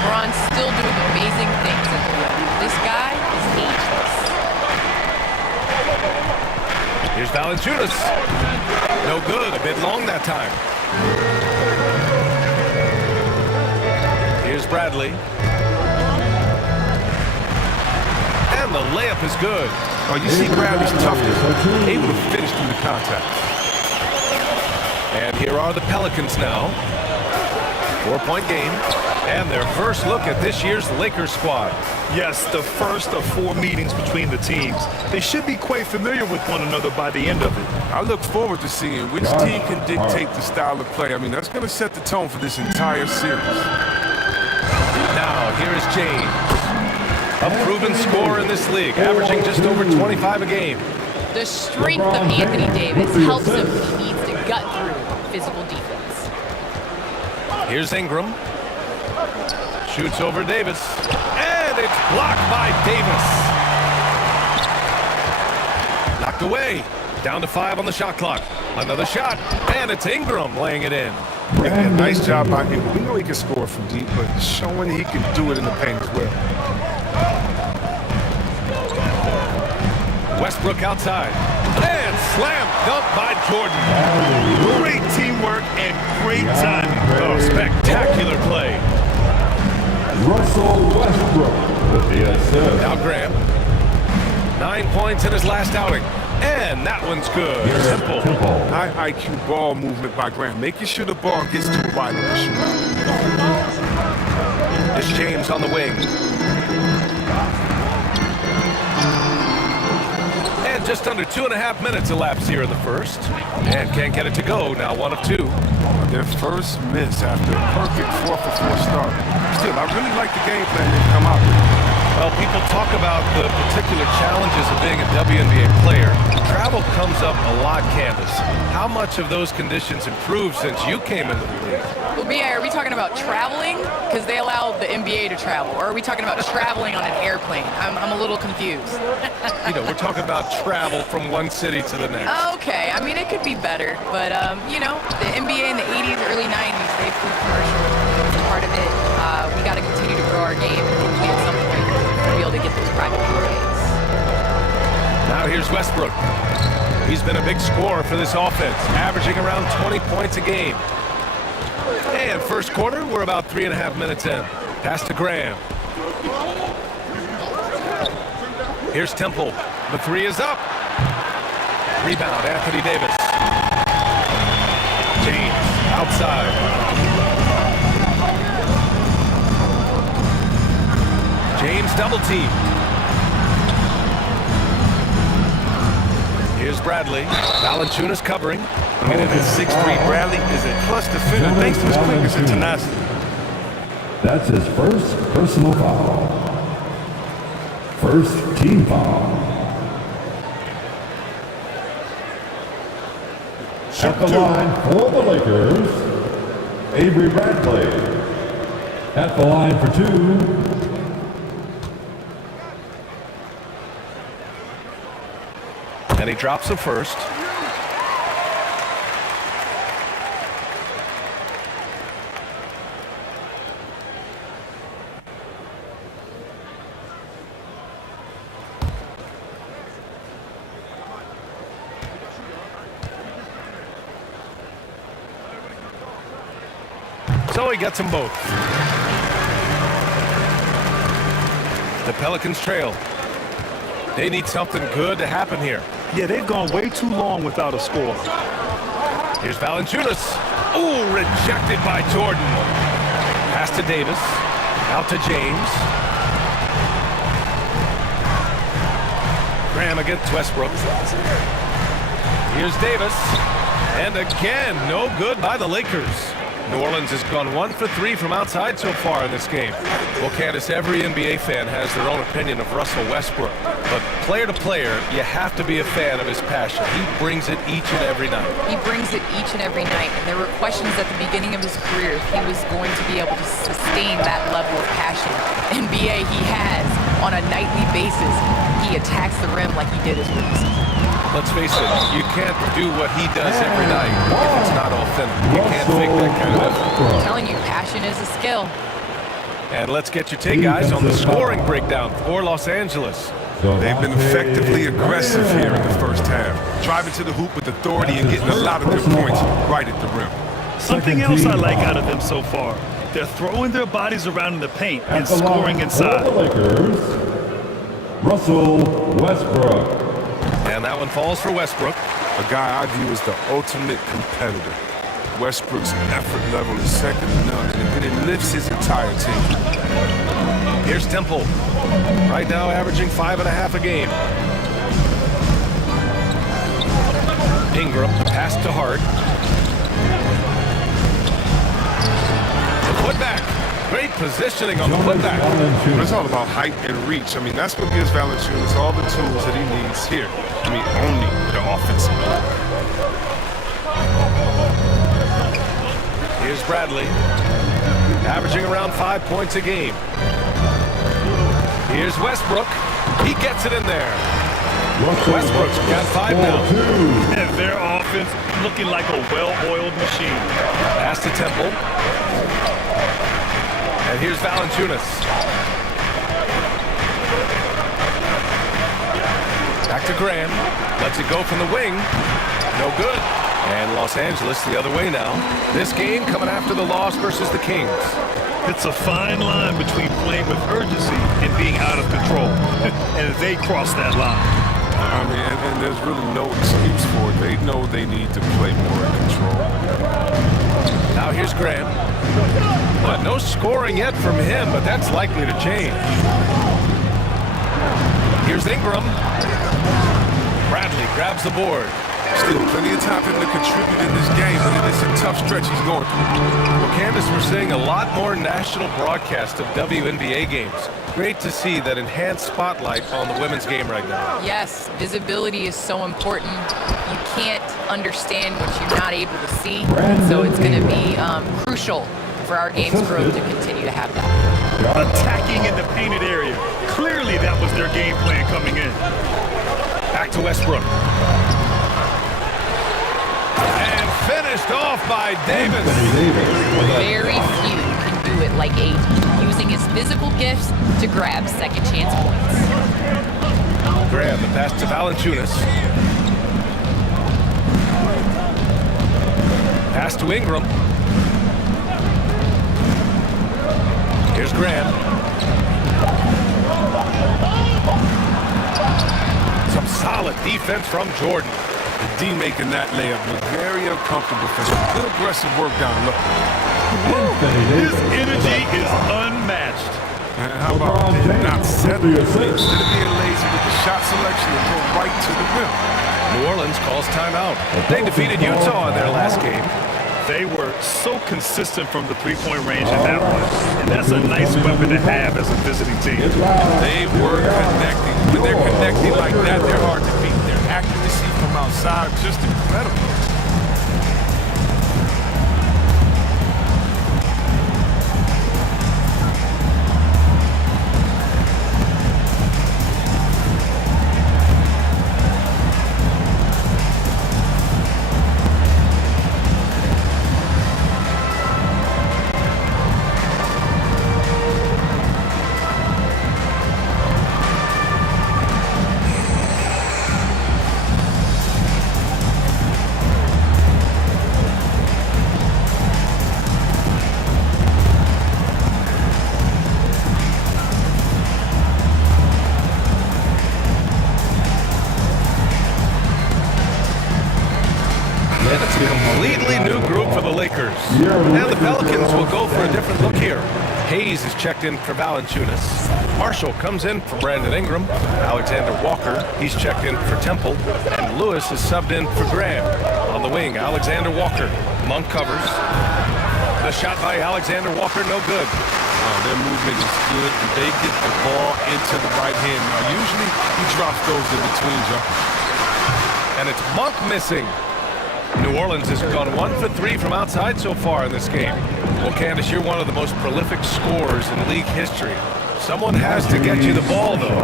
LeBron's still doing amazing things at the rim. This guy is ageless. Here's Valanciunas. No good. A bit long that time. Here's Bradley. And the layup is good. Oh, you see Bradley's toughness, able to finish through the contact. And here are the Pelicans now. 4-point game. And their first look at this year's Lakers squad. Yes, the first of 4 meetings between the teams. They should be quite familiar with one another by the end of it. I look forward to seeing which team can dictate the style of play. I mean, that's going to set the tone for this entire series. Now, here is James. A proven scorer in this league, averaging just over 25 a game. The strength of Anthony Davis helps him when he needs to gut through physical defense. Here's Ingram. Shoots over Davis. And it's blocked by Davis. Knocked away. Down to 5 on the shot clock. Another shot. And it's Ingram laying it in. Yeah, nice job by him. We know he can score from deep, but showing he can do it in the paint as well. Westbrook outside. And slam dunk by Jordan. Great teamwork and great timing. Oh, spectacular play. Russell Westbrook with the assist. Now Graham. 9 points in his last outing. And that one's good. Simple. High IQ ball movement by Graham, making sure the ball gets to the wide open. It's James on the wing. And just under 2.5 minutes elapsed here in the first. And can't get it to go. Now 1 of 2. Their first miss after a perfect 4-for-4 start. Still, I really like the game plan they've come out with. Well, people talk about the particular challenges of being a WNBA player. Travel comes up a lot, Candace. How much of those conditions improved since you came into the league? Well, B.A., are we talking about traveling? Because they allow the NBA to travel. Or are we talking about traveling on an airplane? I'm a little confused. You know, we're talking about travel from one city to the next. Okay, I mean, it could be better. But, you know, the NBA in the 80s, early 90s, they flew commercial. It's a part of it. We got to continue to grow our game. Hopefully at some point we'll be able to get those private PJs. Now here's Westbrook. He's been a big scorer for this offense, averaging around 20 points a game. And first quarter, we're about 3.5 minutes in. Pass to Graham. Here's Temple. The 3 is up. Rebound, Anthony Davis. James, outside. James double team. Here's Bradley. Valanciunas covering. And at 6'3", Bradley is a plus defender thanks to his quickness and tenacity. That's his first personal foul. First team foul. At the line for the Lakers, Avery Bradley. At the line for 2, and he drops the first. So he gets them both. The Pelicans trail. They need something good to happen here. Yeah, they've gone way too long without a score. Here's Valanciunas. Ooh, rejected by Jordan. Pass to Davis. Out to James. Graham against Westbrook. Here's Davis. And again, no good by the Lakers. New Orleans has gone 1 for 3 from outside so far in this game. Well, Candace, every NBA fan has their own opinion of Russell Westbrook. But player to player, you have to be a fan of his passion. He brings it each and every night. He brings it each and every night. And there were questions at the beginning of his career if he was going to be able to sustain that level of passion. NBA he has on a nightly basis. He attacks the rim like he did his rookie season. Let's face it, you can't do what he does every night if it's not authentic. You can't fake that kind of effort. I'm telling you, passion is a skill. And let's get your take, guys, on the scoring breakdown for Los Angeles. They've been effectively aggressive here in the first half, driving to the hoop with authority and getting a lot of their points right at the rim. Something else I like out of them so far. They're throwing their bodies around in the paint and scoring inside. For the Lakers, Russell Westbrook. And that one falls for Westbrook. A guy I view as the ultimate competitor. Westbrook's effort level is second to none, and it lifts his entire team. Here's Temple. Right now averaging 5.5 a game. Ingram, pass to Hart. The putback. Great positioning on the putback. It's all about height and reach. I mean, that's what gives Valanciunas all the tools that he needs here. I mean, only the offensive. Here's Bradley. Averaging around 5 points a game. Here's Westbrook. He gets it in there. Westbrook's got 5 now. And their offense looking like a well-oiled machine. Pass to Temple. And here's Valanciunas. Back to Graham. Lets it go from the wing. No good. And Los Angeles the other way now. This game coming after the loss versus the Kings. It's a fine line between playing with urgency and being out of control. And they cross that line. I mean, and there's really no excuse for it. They know they need to play more in control. Now here's Graham. But no scoring yet from him, but that's likely to change. Here's Ingram. Bradley grabs the board. Still plenty of time for him to contribute in this game, but it is a tough stretch he's going through. Well, Candace, we're seeing a lot more national broadcast of WNBA games. Great to see that enhanced spotlight on the women's game right now. Yes, visibility is so important. You can't understand what you're not able to see. So it's going to be crucial for our game's growth to continue to have that. Attacking in the painted area. Clearly that was their game plan coming in. Back to Westbrook. And finished off by Davis. Very few can do it like AD, using his physical gifts to grab second chance points. Graham, the pass to Valanciunas. Pass to Ingram. Here's Graham. Some solid defense from Jordan. The D making that layup look very uncomfortable for him. Good aggressive work down low. His energy is unmatched. And how about not settling? Instead of being lazy with the shot selection, and go right to the rim. New Orleans calls timeout. They defeated Utah in their last game. They were so consistent from the three-point range in that one. And that's a nice weapon to have as a visiting team. They were connecting. When they're connecting like that, they're hard to beat. Their accuracy from outside, just incredible. And it's a completely new group for the Lakers. And the Pelicans will go for a different look here. Hayes is checked in for Valanciunas. Marshall comes in for Brandon Ingram. Alexander Walker, he's checked in for Temple. And Lewis is subbed in for Graham. On the wing, Alexander Walker. Monk covers. The shot by Alexander Walker, no good. Their movement is good. They get the ball into the right hand. Now, usually he drops those in between jumpers. And it's Monk missing. New Orleans has gone 1 for 3 from outside so far in this game. Well, Candace, you're one of the most prolific scorers in league history. Someone has to get you the ball, though.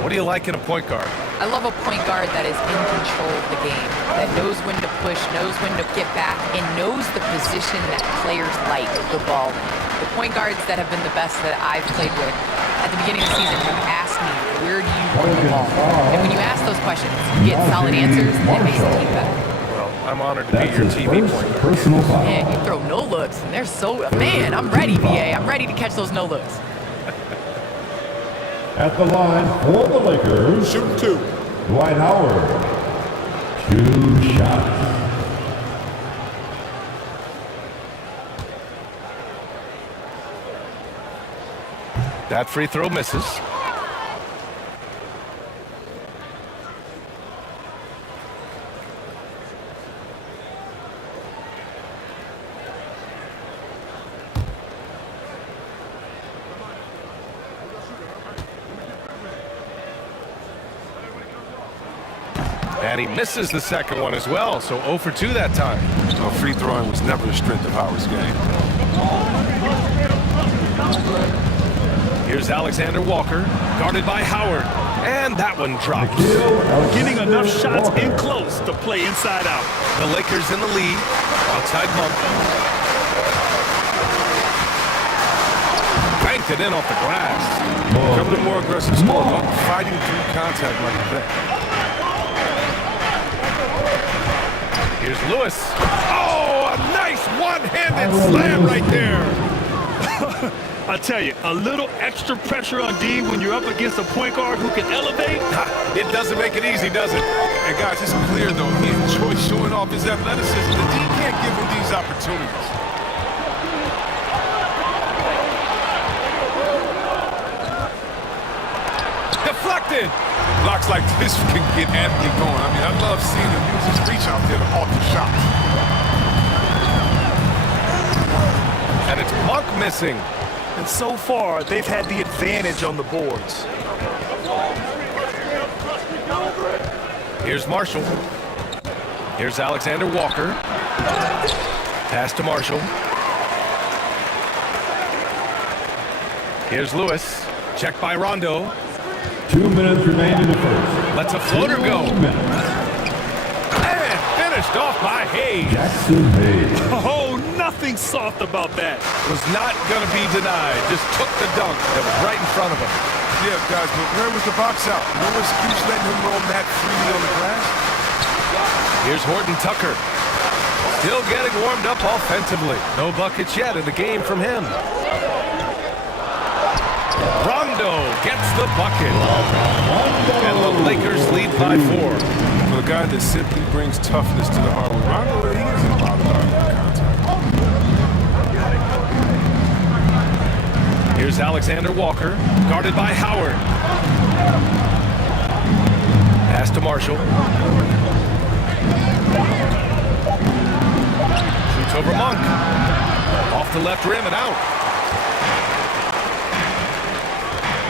What do you like in a point guard? I love a point guard that is in control of the game, that knows when to push, knows when to get back, and knows the position that players like the ball in. the point guards that have been the best that I've played with at the beginning of the season have asked me, where do you want the ball? And when you ask those questions, you get solid answers, and it makes the team better. Well, I'm honored to be That's your his TV first point guard. personal foul. Man, you throw no looks, and they're so, man, I'm ready, BA. I'm ready to catch those no looks. At the line for the Lakers, Shooting 2. Dwight Howard. 2 shots. That free throw misses. And he misses the second one as well, so 0 for 2 that time. So free throwing was never the strength of Howard's game. Here's Alexander Walker, guarded by Howard. And that one drops. Getting enough shots in close to play inside out. The Lakers in the lead. Outside Monk. Banked it in off the glass. Coming to more aggressive score, Monk fighting through contact like a vet. Here's Lewis. Oh, a nice one-handed slam right there. I tell you, a little extra pressure on D when you're up against a point guard who can elevate. It doesn't make it easy, does it? And guys, it's clear though, he enjoys showing off his athleticism. The D can't give him these opportunities. Deflected. Blocks like this can get Anthony going. I mean, I love seeing him use his reach out there to alter shots. And it's Monk missing. And so far, they've had the advantage on the boards. Here's Marshall. Here's Alexander Walker. Pass to Marshall. Here's Lewis. Check by Rondo. 2 minutes remain in the first. Lets a floater go. 2 minutes. And finished off by Hayes. Jackson Hayes. Oh, nothing soft about that. Was not going to be denied. Just took the dunk that was right in front of him. Yeah, guys, but where was the box out? Lewis keeps letting him roam that freely on the glass. Here's Horton Tucker. Still getting warmed up offensively. No buckets yet in the game from him. Rondo gets the bucket. And the Lakers lead by 4. For a guy that simply brings toughness to the hardwood, Rondo, he isn't bothered by contact. Here's Alexander Walker, guarded by Howard. Pass to Marshall. Shoots over Monk. Off the left rim and out.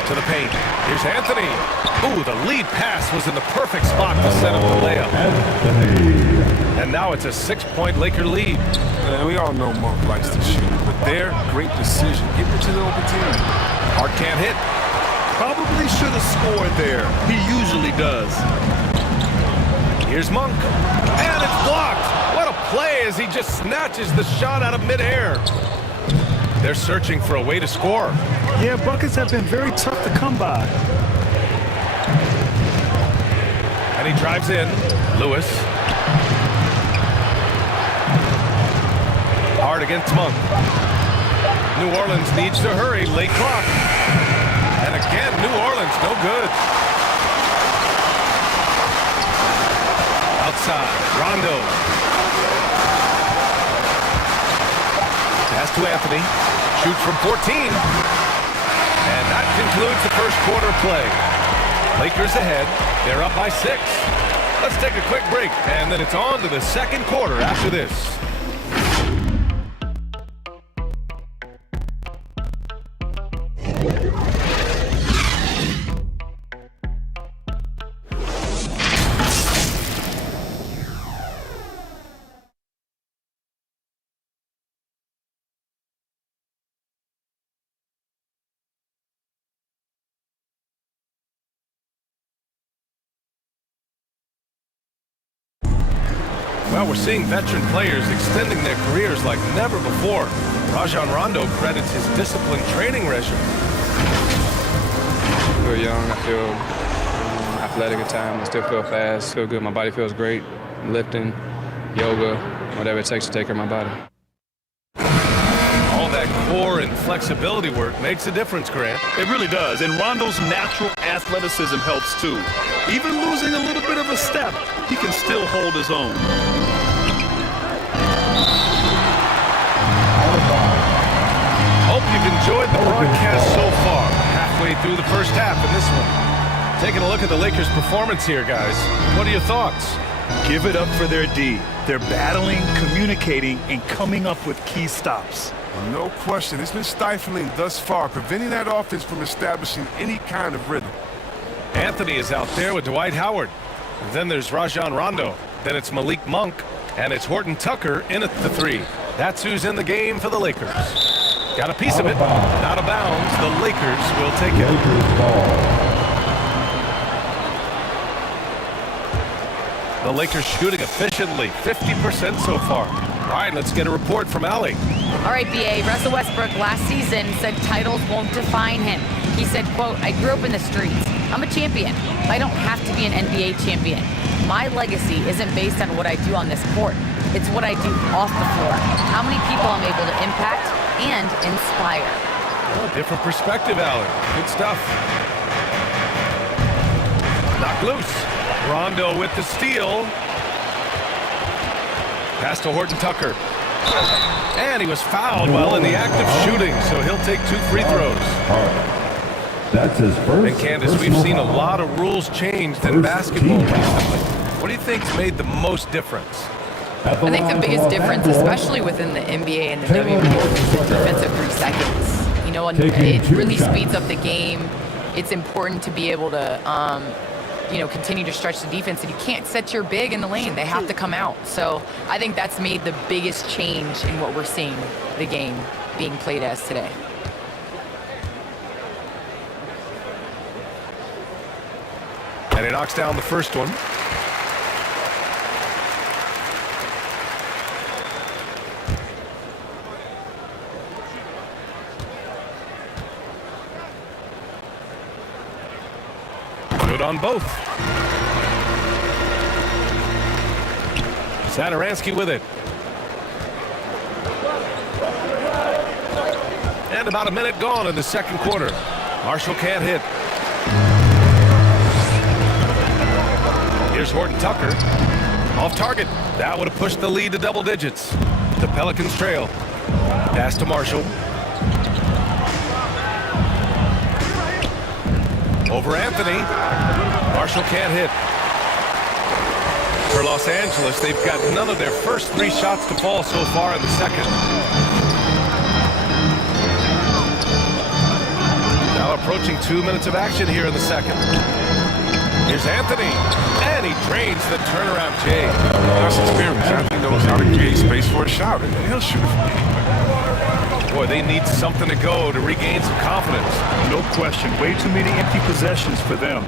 To the paint. Here's Anthony. Ooh, the lead pass was in the perfect spot to set up the layup. And now it's a 6-point Laker lead. And we all know Monk likes to shoot, but their great decision, get into the open team. Hart can't hit. Probably should have scored there. He usually does. Here's Monk. And it's blocked. What a play as he just snatches the shot out of midair. They're searching for a way to score. Yeah, buckets have been very tough to come by. And he drives in. Lewis. Hard against Monk. New Orleans needs to hurry. Late clock. And again, New Orleans, no good. Outside, Rondo. Pass to Anthony. Shoots from 14. And that concludes the first quarter play. Lakers ahead. They're up by 6. Let's take a quick break, and then it's on to the second quarter after this. Well, we're seeing veteran players extending their careers like never before. Rajon Rondo credits his disciplined training regimen. I feel young, I feel athletic at times, I still feel fast, feel good, my body feels great. Lifting, yoga, whatever it takes to take care of my body. All that core and flexibility work makes a difference, Grant. It really does, and Rondo's natural athleticism helps too. Even losing a little bit of a step, he can still hold his own. Hope you've enjoyed the broadcast so far. Halfway through the first half in this one. Taking a look at the Lakers' performance here, guys. What are your thoughts? Give it up for their D. They're battling, communicating, and coming up with key stops. No question, it's been stifling thus far, preventing that offense from establishing any kind of rhythm. Anthony is out there with Dwight Howard. And then there's Rajon Rondo. Then it's Malik Monk. And it's Horton Tucker in at the 3. That's who's in the game for the Lakers. Got a piece of it. Out of bounds. The Lakers will take it. Lakers ball. The Lakers shooting efficiently, 50% so far. All right, let's get a report from Allie. All right, BA, Russell Westbrook last season said titles won't define him. He said, quote, I grew up in the streets. I'm a champion. I don't have to be an NBA champion. My legacy isn't based on what I do on this court. It's what I do off the floor. How many people I'm able to impact and inspire. Oh, different perspective, Allie. Good stuff. Knocked loose. Rondo with the steal. Pass to Horton Tucker. And he was fouled while in the act of shooting, so he'll take 2 free throws. That's his first. And Candace, we've seen a lot of rules changed in basketball recently. What do you think's made the most difference? I think the biggest difference, especially within the NBA and the WNBA, is the defensive 3 seconds. You know, it really speeds up the game. It's important to be able to continue to stretch the defense, and you can't set your big in the lane. They have to come out. So I think that's made the biggest change in what we're seeing the game being played as today. And he knocks down the first one. Good on both. Satoransky with it. And about a minute gone in the second quarter. Marshall can't hit. Here's Horton Tucker. Off target. That would have pushed the lead to double digits. The Pelicans trail. Pass to Marshall. Over Anthony. Marshall can't hit. For Los Angeles, they've got none of their first 3 shots to fall so far in the second. Now approaching 2 minutes of action here in the second. Here's Anthony. And he drains the turnaround J. That's experience. Anthony knows how to create space for a shot, and he'll shoot from anywhere. Boy, they need something to go to regain some confidence. No question. Way too many empty possessions for them.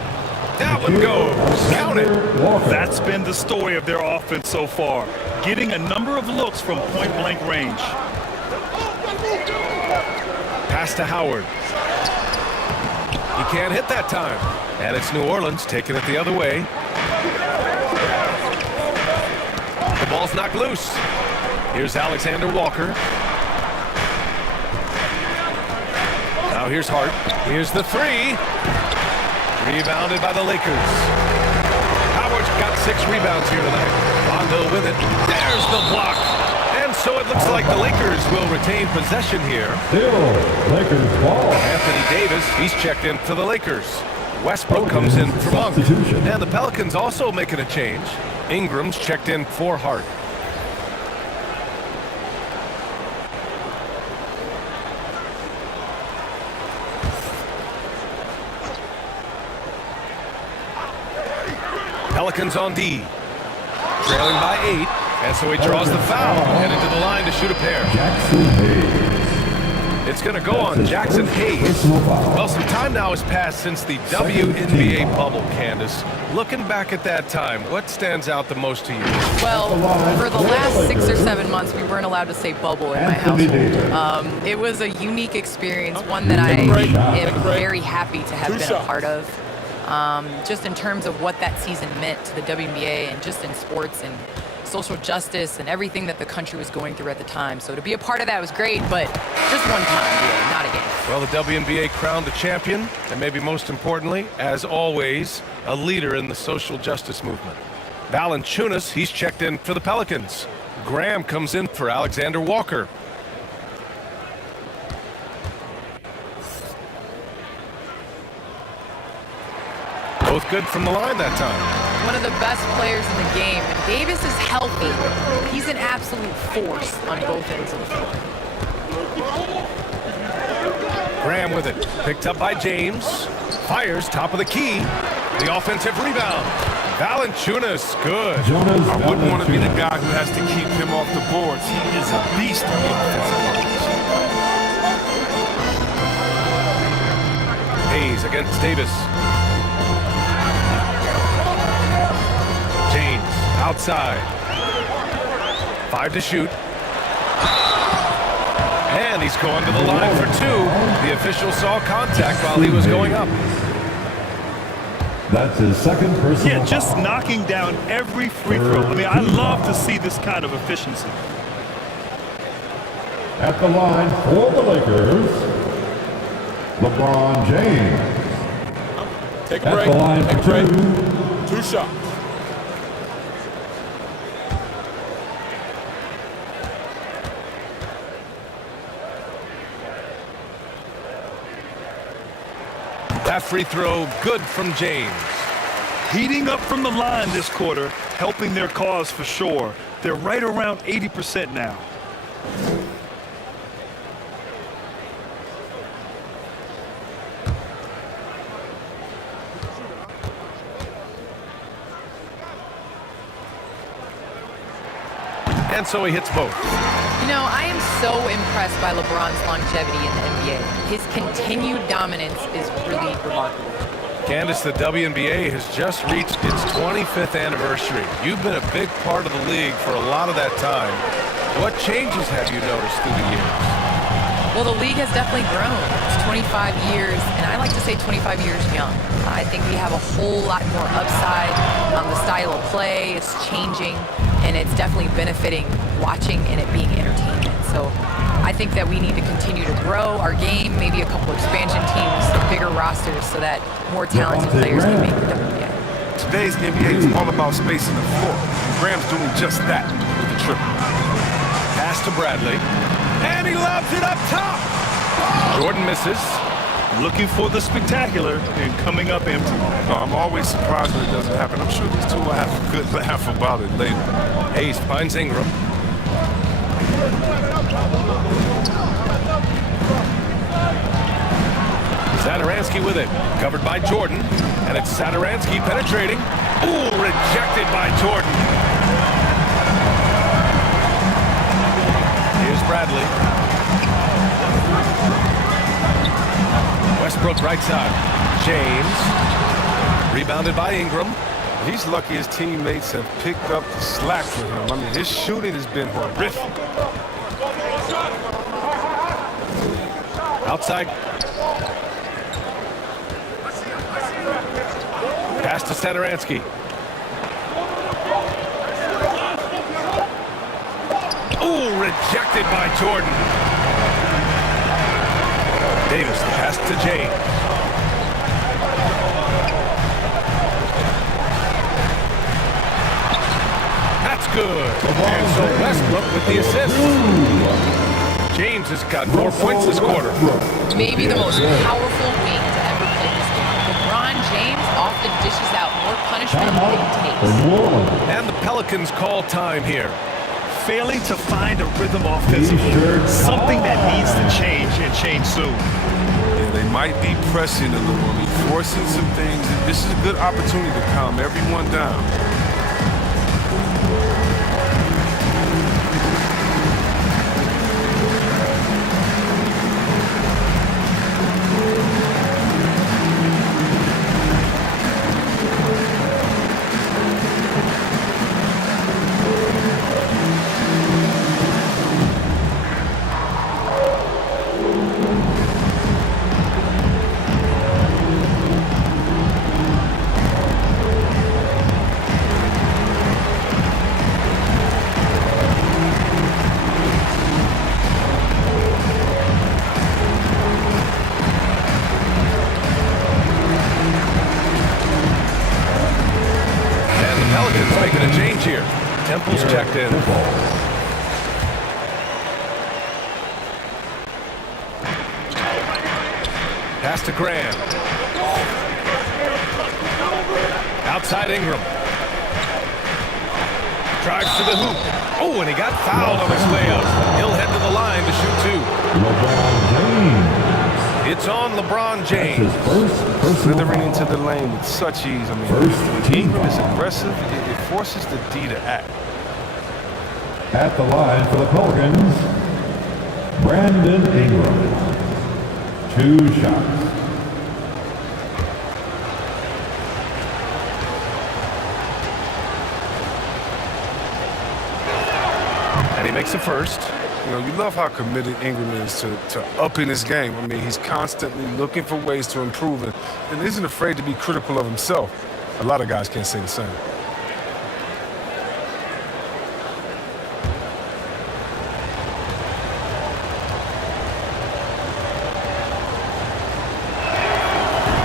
That one goes. Count it. That's been the story of their offense so far. Getting a number of looks from point-blank range. Pass to Howard. He can't hit that time. And it's New Orleans taking it the other way. The ball's knocked loose. Here's Alexander Walker. Now here's Hart. Here's the 3. Rebounded by the Lakers. Howard's got 6 rebounds here tonight. Rondo with it. There's the block. And so it looks like the Lakers will retain possession here. Still, Lakers ball. Anthony Davis, he's checked in for the Lakers. Westbrook comes in for Monk. And the Pelicans also making a change. Ingram's checked in for Hart. Pelicans on D. Trailing by 8. And so he draws the foul. Headed to the line to shoot a pair. Jackson Hayes. It's going to go on Jackson Hayes. Personal foul. Well, some time now has passed since the WNBA bubble, Candace. Looking back at that time, what stands out the most to you? Well, for the last 6 or 7 months, we weren't allowed to say bubble in my household. It was a unique experience, one that I am very happy to have been a part of. Just in terms of what that season meant to the WNBA and just in sports and social justice and everything that the country was going through at the time. So to be a part of that was great, but just one time, really, not again. Well, the WNBA crowned a champion, and maybe most importantly, as always, a leader in the social justice movement. Valanciunas, he's checked in for the Pelicans. Graham comes in for Alexander Walker. Both good from the line that time. One of the best players in the game. When Davis is healthy, he's an absolute force on both ends of the floor. Graham with it. Picked up by James. Fires top of the key. The offensive rebound. Valanciunas, good. I wouldn't want to be the guy who has to keep him off the boards. He is a beast on the offensive boards. Hayes against Davis. James outside. 5 to shoot. And he's going to the line for 2. The official saw contact while he was going up. That's his second personal Yeah, just foul. knocking down every free throw. I mean, I love to see this kind of efficiency. At the line for the Lakers, LeBron James. Take a At break. the line Take a for break. 2, 2 shots. That free throw good from James. Heating up from the line this quarter, helping their cause for sure. They're right around 80% now. And so he hits both. You know, I am so impressed by LeBron's longevity in the NBA. His continued dominance is really remarkable. Candace, the WNBA has just reached its 25th anniversary. You've been a big part of the league for a lot of that time. What changes have you noticed through the years? Well, the league has definitely grown. It's 25 years, and I like to say 25 years young. I think we have a whole lot more upside. The style of play is changing, and it's definitely benefiting watching and it being entertainment. So I think that we need to continue to grow our game, maybe a couple expansion teams, bigger rosters, so that more talented players can make the WNBA. Today's NBA is all about spacing the floor. Graham's doing just that with the triple. Pass to Bradley. And he lobs it up top. Jordan misses. Looking for the spectacular and coming up empty. I'm always surprised when it doesn't happen. I'm sure these two will have a good laugh about it later. Hayes finds Ingram. Satoransky with it. Covered by Jordan. And it's Satoransky penetrating. Ooh, rejected by Jordan. Here's Bradley. Westbrook right side. James. Rebounded by Ingram. He's lucky his teammates have picked up the slack for him. I mean, his shooting has been horrific. Outside. Pass to Satoransky. Ooh, rejected by Jordan. Davis, the pass to James. That's good. And so Westbrook with the assist. James has got 4 points this quarter. Maybe the most powerful wing to ever play this game. LeBron James often dishes out more punishment than he for takes. New Orleans. And the Pelicans call time here. Failing to find a rhythm offensively. Something that needs to change and change soon. Yeah, they might be pressing a little, I mean, forcing some things. This is a good opportunity to calm everyone down. Pass to Graham. Outside Ingram. Drives to the hoop. Oh, and he got fouled on his layup. He'll head to the line to shoot two. LeBron James. It's on LeBron His James. first personal Slithering foul. into the lane with such ease. I mean, First when team Ingram is foul. aggressive, it forces the D to act. At the line for the Pelicans, Brandon Ingram. 2 shots. And he makes the first. You know, you love how committed Ingram is to upping his game. I mean, he's constantly looking for ways to improve and isn't afraid to be critical of himself. A lot of guys can't say the same.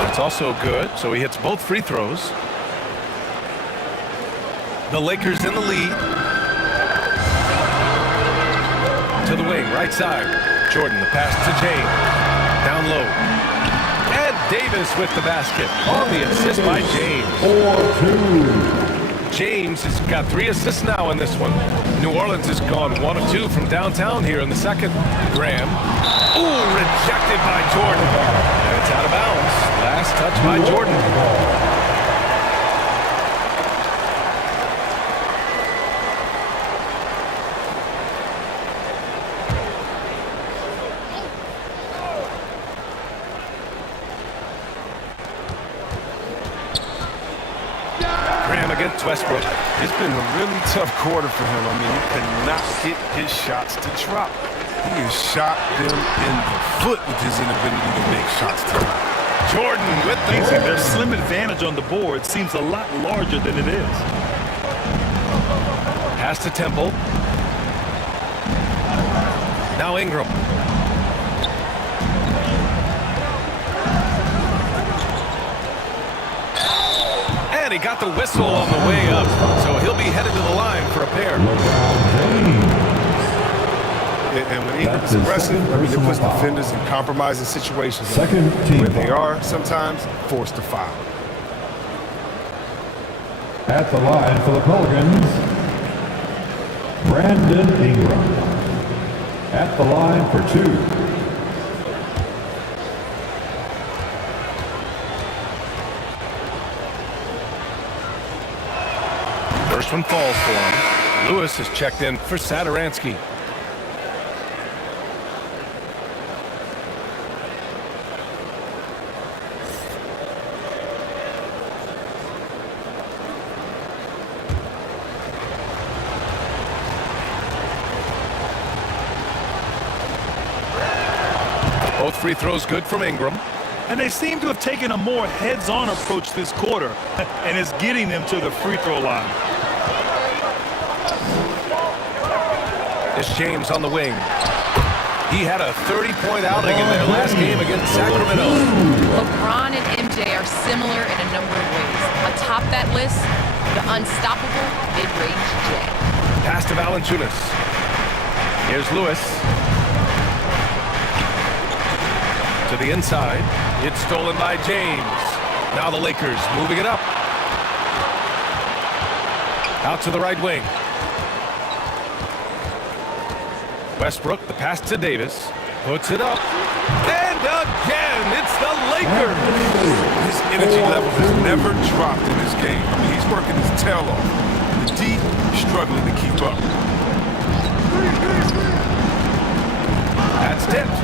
That's also good, so he hits both free throws. The Lakers in the lead. To the wing, right side. Jordan, the pass to James. Down low. And Davis with the basket. On the assist by James. 4-2. James has got 3 assists now in this one. New Orleans has gone 1 of 2 from downtown here in the second. Graham. Ooh, rejected by Jordan. And it's out of bounds. Last touch by Jordan. Graham against Westbrook. It's been a really tough quarter for him. I mean, he cannot get his shots to drop. He has shot them in the foot with his inability to make shots to drop. Jordan with the Their slim advantage on the board seems a lot larger than it is. pass to Temple. Now Ingram. And he got the whistle on the way up, so he'll be headed to the line for a pair. LeBron James. And when Ingram is aggressive, I mean, it puts defenders in compromising situations. Second team Where they foul. are sometimes forced to foul. At the line for the Pelicans, Brandon Ingram. At the line for 2. First one falls for him. Lewis has checked in for Sadaransky. Both free throws good from Ingram. And they seem to have taken a more heads-on approach this quarter, and it's getting them to the free throw line. It's James on the wing. He had a 30-point outing in their last game against Sacramento. LeBron and MJ are similar in a number of ways. Atop that list, the unstoppable mid-range J. Pass to Valanciunas. Here's Lewis. To the inside. It's stolen by James. Now the Lakers moving it up. Out to the right wing. Westbrook, the pass to Davis. Puts it up. And again, it's the Lakers. His energy level has never dropped in this game. I mean, he's working his tail off. The D struggling to keep up. That's tipped.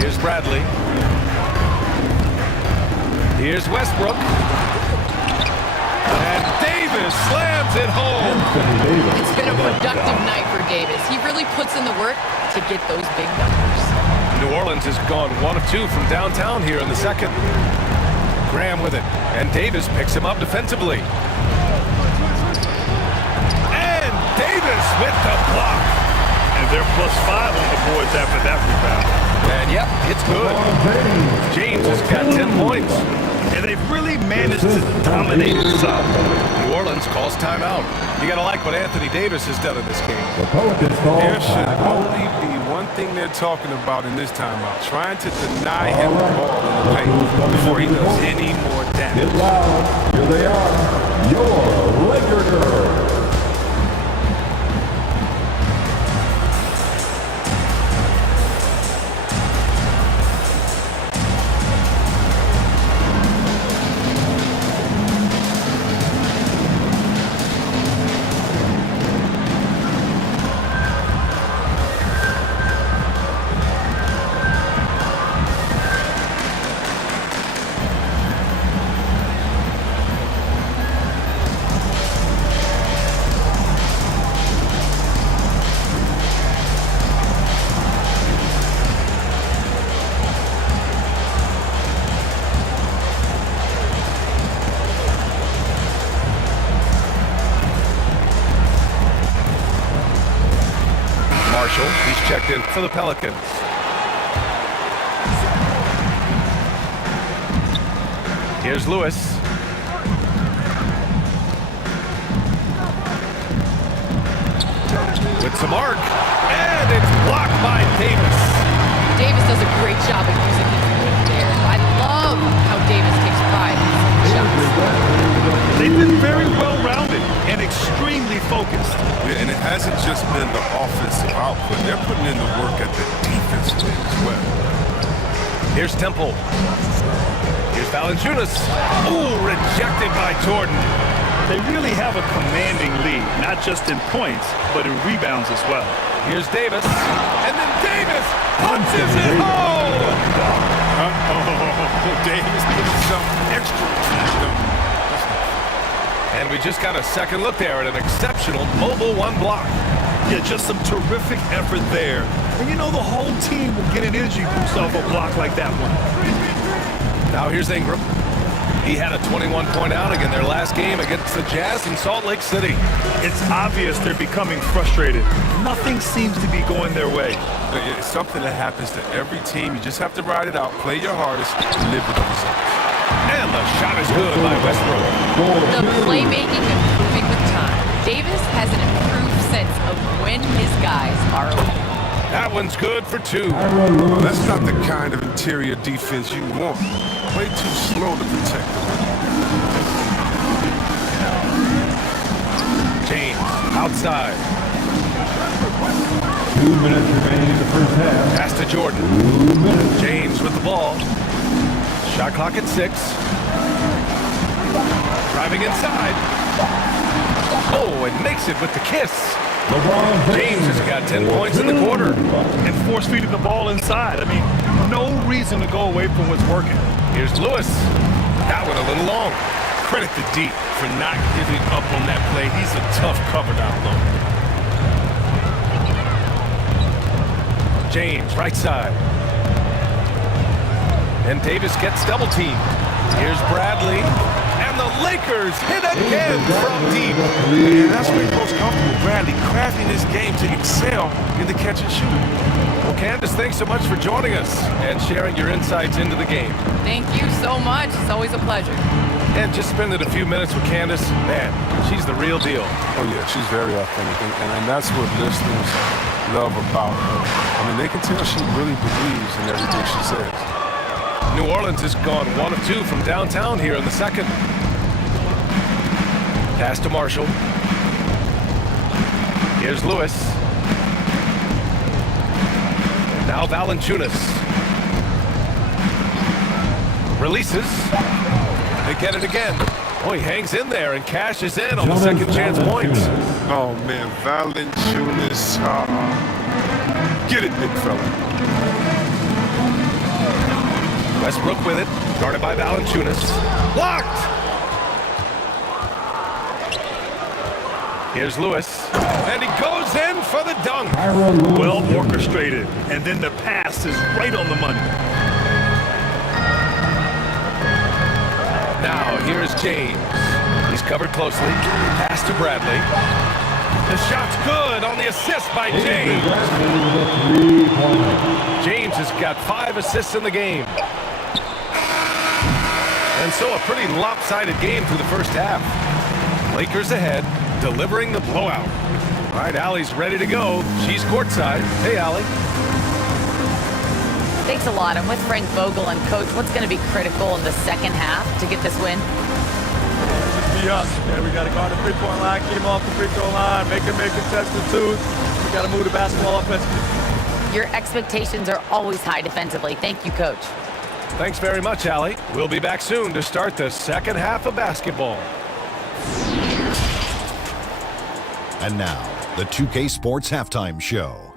Here's Bradley. Here's Westbrook. And Davis slams it home. It's been a productive night for Davis. He really puts in the work to get those big numbers. New Orleans has gone 1 of 2 from downtown here in the second. Graham with it. And Davis picks him up defensively. And Davis with the block. And they're +5 on the boards after that rebound. And yep, it's good. James has got 10 points. And they've really managed to dominate inside. New Orleans calls timeout. You got to like what Anthony Davis has done in this game. The Pelicans call There should timeout. only be one thing they're they're talking about in this timeout. Trying to deny him the ball in the paint before he does any more damage. Get loud. Here they are. Your Laker girls. He's checked in for the Pelicans. Here's Lewis. With some arc, and it's blocked by Davis. Davis does a great job of using his feet there. I love how Davis takes pride in his shots. They've been very well-rounded and extremely focused. Yeah, and it hasn't just been the offensive output. They're putting in the work at the defensive end as well. Here's Temple. Here's Valanciunas. Ooh, rejected by Jordan. They really have a commanding lead, not just in points, but in rebounds as well. Here's Davis. And then Davis punches it home. Davis needs some extra. And we just got a second look there at an exceptional mobile one block. Yeah, just some terrific effort there. And you know the whole team will get an energy boost off a block like that one. Now here's Ingram. He had a 21-point outing in their last game against the Jazz in Salt Lake City. It's obvious they're becoming frustrated. Nothing seems to be going their way. It's something that happens to every team. You just have to ride it out, play your hardest, and live with the results. And the shot is good by Westbrook. The playmaking improving with time. Davis has an improved sense of when his guys are open. That one's good for two. Well, that's not the kind of interior defense you want. Way too slow to protect the rim. James outside. 2 minutes remaining in the first half. Pass to Jordan. 2 minutes. James with the ball. Shot clock at 6. Driving inside. Oh, and makes it with the kiss. James has got 10 points in the quarter. And force-feeding the ball inside. I mean, no reason to go away from what's working. Here's Lewis. That one a little long. Credit to D for not giving up on that play. He's a tough cover down low. James, right side. And Davis gets double teamed. Here's Bradley. And the Lakers hit again from deep. And that's where he's most comfortable. Bradley crafting this game to excel in the catch and shoot. Well, Candace, thanks so much for joining us and sharing your insights into the game. Thank you so much. It's always a pleasure. And just spending a few minutes with Candace, man, she's the real deal. Oh, yeah, she's very authentic. And that's what listeners love about her. I mean, they can tell she really believes in everything she says. New Orleans has gone 1 of 2 from downtown here in the second. Pass to Marshall. Here's Lewis. Now Valanciunas. Releases. They get it again. Oh, he hangs in there and cashes in on the second chance points. Oh, man, Valanciunas. Get it, big fella. Westbrook with it. Guarded by Valanciunas. Blocked! Here's Lewis. And he goes in for the dunk. Well orchestrated. And then the pass is right on the money. Now, here's James. He's covered closely. Pass to Bradley. The shot's good on the assist by James. James has got 5 assists in the game. And so a pretty lopsided game through the first half. Lakers ahead, delivering the blowout. All right, Allie's ready to go. She's courtside. Hey, Allie. Thanks a lot. I'm with Frank Vogel. And, Coach, what's going to be critical in the second half to get this win? Be us, man. We got to guard the three-point line, keep him off the free throw line, make him make contested twos. We got to move the basketball offensively. Your expectations are always high defensively. Thank you, Coach. Thanks very much, Allie. We'll be back soon to start the second half of basketball. And now, the 2K Sports Halftime Show.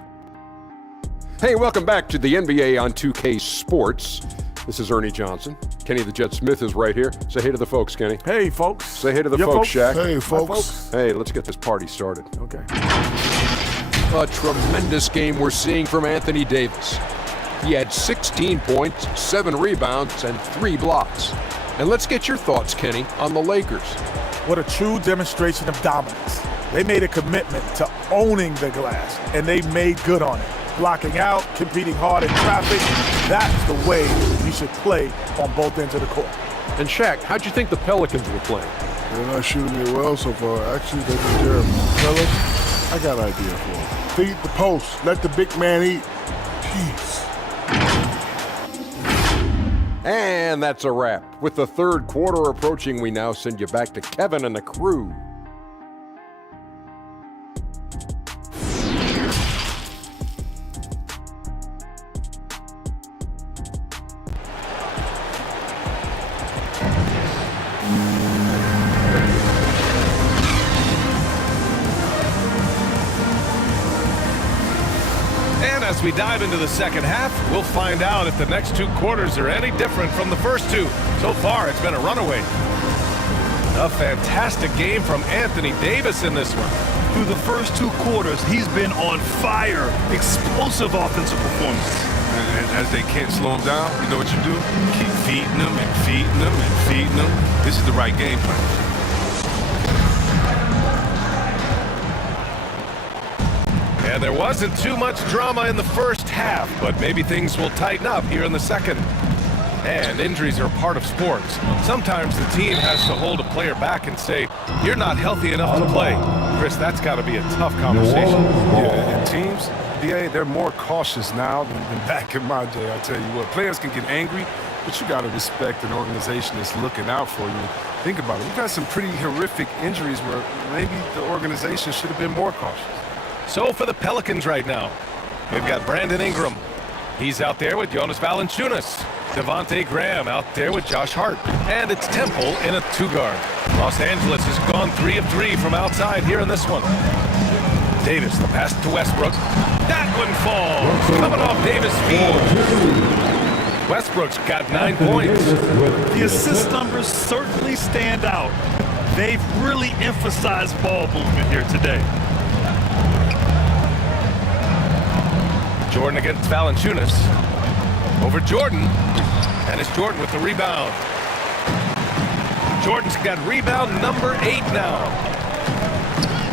Hey, welcome back to the NBA on 2K Sports. This is Ernie Johnson. Kenny the Jet Smith is right here. Say hey to the folks, Kenny. Hey, folks. Say hey to the folks, Shaq. Hey, folks. Hey, let's get this party started. Okay. A tremendous game we're seeing from Anthony Davis. He had 16 points, 7 rebounds, and 3 blocks. And let's get your thoughts, Kenny, on the Lakers. What a true demonstration of dominance. They made a commitment to owning the glass, and they made good on it. Blocking out, competing hard in traffic, that's the way you should play on both ends of the court. And Shaq, how'd you think the Pelicans were playing? They're not shooting it well so far. Actually, they've been terrible. Fellas, I got an idea for them. Feed the post. Let the big man eat. Peace. And that's a wrap. With the third quarter approaching, we now send you back to Kevin and the crew. As we dive into the second half, we'll find out if the next 2 quarters are any different from the first 2. So far, it's been a runaway. A fantastic game from Anthony Davis in this one. Through the first 2 quarters, he's been on fire. Explosive offensive performance. And as they can't slow him down, you know what you do? Keep feeding them and feeding them and feeding them. This is the right game plan. And there wasn't too much drama in the first half, but maybe things will tighten up here in the second. And injuries are part of sports. Sometimes the team has to hold a player back and say, you're not healthy enough to play. Chris, that's got to be a tough conversation. Yeah, and teams, they're more cautious now than back in my day. I tell you what, players can get angry, but you got to respect an organization that's looking out for you. Think about it. We've had some pretty horrific injuries where maybe the organization should have been more cautious. So for the Pelicans right now, we've got Brandon Ingram. He's out there with Jonas Valanciunas. Devontae Graham out there with Josh Hart. And it's Temple in a 2-guard. Los Angeles has gone 3 of 3 from outside here in this one. Davis, the pass to Westbrook. That one falls. Coming off Davis' feet. Westbrook's got 9 points. The assist numbers certainly stand out. They've really emphasized ball movement here today. Jordan against Valanciunas. Over Jordan. And it's Jordan with the rebound. Jordan's got rebound number 8 now.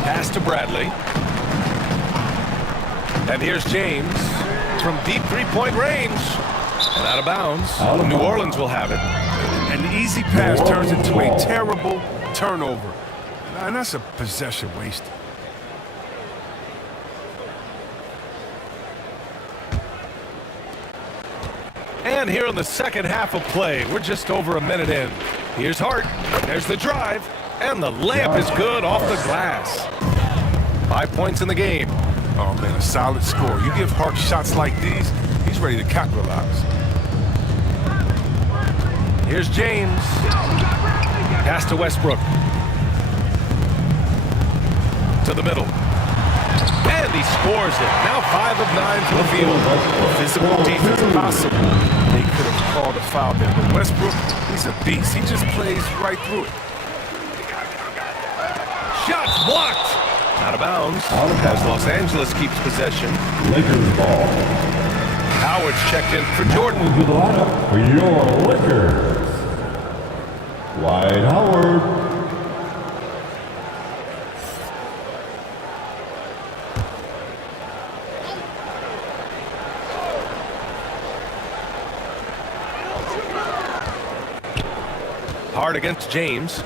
Pass to Bradley. And here's James from deep 3-point range. And out of bounds. New Orleans will have it. An easy pass turns into a terrible turnover. And that's a possession wasted. And here in the second half of play, we're just over a minute in. Here's Hart. There's the drive. And the layup is good off the glass. 5 points in the game. Oh, man, a solid score. You give Hart shots like these, he's ready to capitalize. Here's James. Pass to Westbrook. To the middle. And he scores it. Now 5 of 9 from the field. Physical defense possible. They could have called a foul there, but Westbrook, he's a beast. He just plays right through it. Shots blocked. Out of bounds as Los Angeles keeps possession. Lakers ball. Howard's checked in for Jordan. To the lineup for your Lakers. Dwight Howard. Hard against James.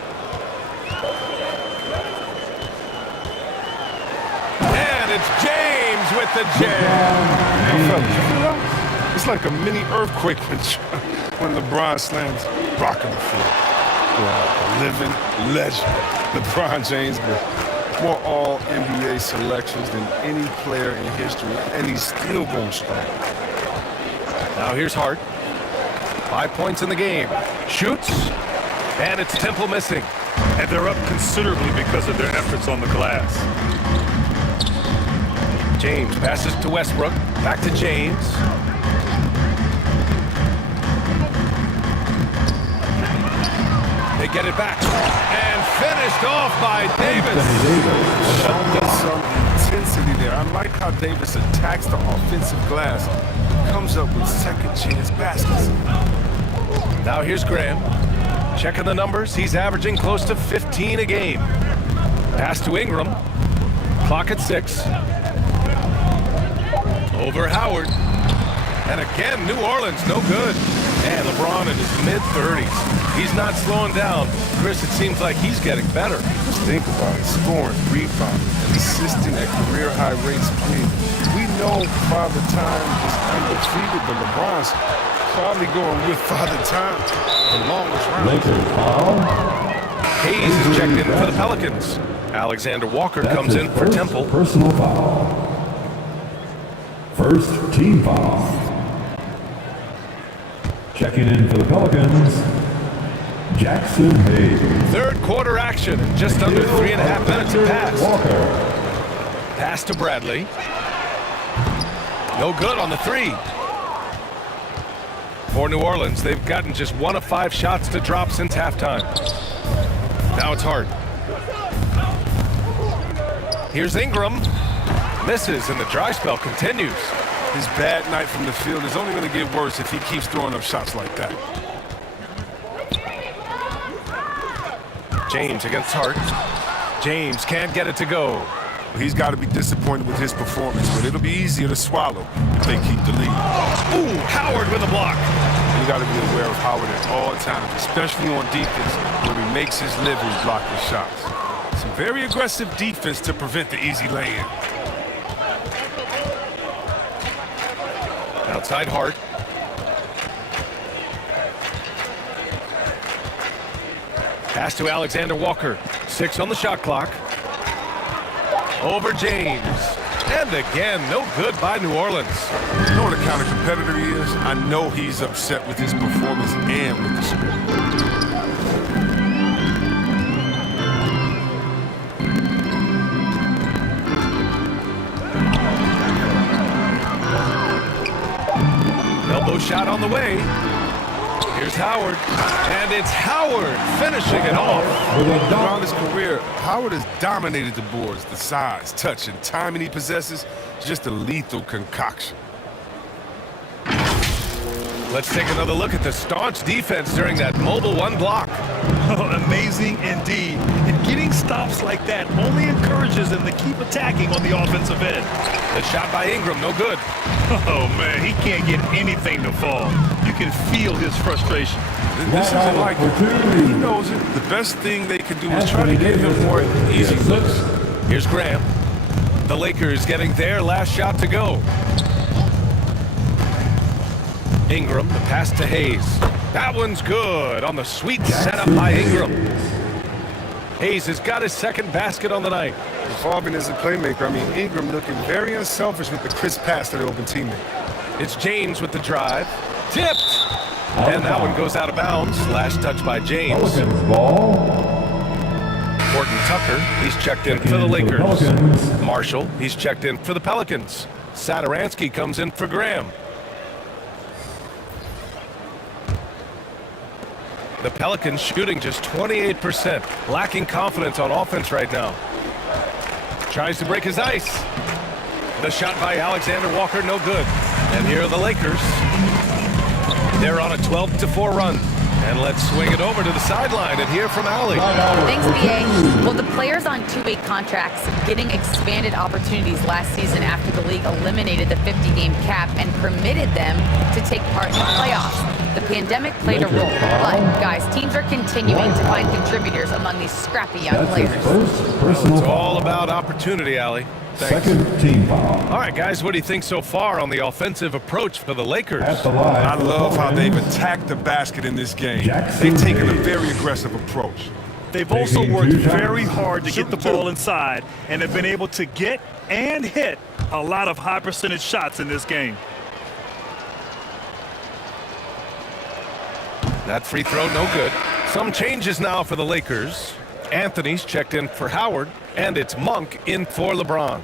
And it's James with the jam. It's like a mini earthquake when LeBron slams Brock on the field. Yeah, a living legend. LeBron James with more all-NBA selections than any player in history, and he's still going strong. Now here's Hart. 5 points in the game. Shoots, and it's Temple missing. And they're up considerably because of their efforts on the glass. James passes to Westbrook. Back to James. They get it back. And finished off by Davis. Showing some intensity there. I like how Davis attacks the offensive glass. Comes up with second chance baskets. Now here's Graham. Checking the numbers. He's averaging close to 15 a game. Pass to Ingram. Clock at 6. Over Howard. And again, New Orleans, no good. And LeBron in his mid-30s. He's not slowing down. Chris, it seems like he's getting better. Just think about it. Scoring, rebounding, and assisting at career-high rates. I mean, we know Father Time is undefeated, but LeBron's probably going with Father Time the longest round. Hayes is checked in for the Pelicans. Alexander Walker comes in for Temple. Personal foul. First team foul. Checking in for the Pelicans, Jackson Hayes. Third quarter action, just under 3.5 minutes to pass. Walker. Pass to Bradley. No good on the 3. For New Orleans, they've gotten just 1 of 5 shots to drop since halftime. Now it's Hart. Here's Ingram. Misses, and the dry spell continues. His bad night from the field is only going to get worse if he keeps throwing up shots like that. James against Hart. James can't get it to go. He's got to be disappointed with his performance, but it'll be easier to swallow if they keep the lead. Ooh, Howard with a block. You got to be aware of Howard at all times, especially on defense, where he makes his living blocking shots. Some very aggressive defense to prevent the easy lay-in. Outside Hart. Pass to Alexander Walker. 6 on the shot clock. Over James. And again, no good by New Orleans. You know what a counter competitor he is? I know he's upset with his performance and with the score. Elbow shot on the way. Here's Howard. And it's Howard finishing it off. Throughout his career, Howard has dominated the boards. The size, touch, and timing he possesses is just a lethal concoction. Let's take another look at the staunch defense during that mobile 1 block. Amazing indeed. And getting stops like that only encourages them to keep attacking on the offensive end. The shot by Ingram, no good. Oh, man, he can't get anything to fall. You can feel his frustration. This isn't like it. He knows it. The best thing they can do is try to give him more easy looks. Here's Graham. The Lakers getting their last shot to go. Ingram, the pass to Hayes. That one's good on the sweet setup by Ingram. Hayes has got his second basket on the night. Evolving as a playmaker, I mean, Ingram looking very unselfish with the crisp pass to the open teammate. It's James with the drive. Tipped! And that one goes out of bounds. Last touch by James. Pelicans ball. Horton Tucker, he's checked in for the Lakers. Marshall, he's checked in for the Pelicans. Satoransky comes in for Graham. The Pelicans shooting just 28%, lacking confidence on offense right now. Tries to break his ice. The shot by Alexander Walker, no good. And here are the Lakers. They're on a 12-4 run. And let's swing it over to the sideline and hear from Allie. Thanks, BA. Well, the players on two-way contracts getting expanded opportunities last season after the league eliminated the 50-game cap and permitted them to take part in the playoffs. The pandemic played a role, but, guys, teams are continuing to find contributors among these scrappy young players. It's all about opportunity, Allie. Thanks. Second team foul. All right, guys, what do you think so far on the offensive approach for the Lakers? At the line. I for the love how they've Pelicans, attacked the basket in this game. Jackson They've taken a Hayes. very aggressive approach. They've also Taking worked 2 shots. very hard to get the Shooting ball 2. inside and have been able to get and hit a lot of high percentage shots in this game. That free throw, no good. Some changes now for the Lakers. Anthony's checked in for Howard, and it's Monk in for LeBron.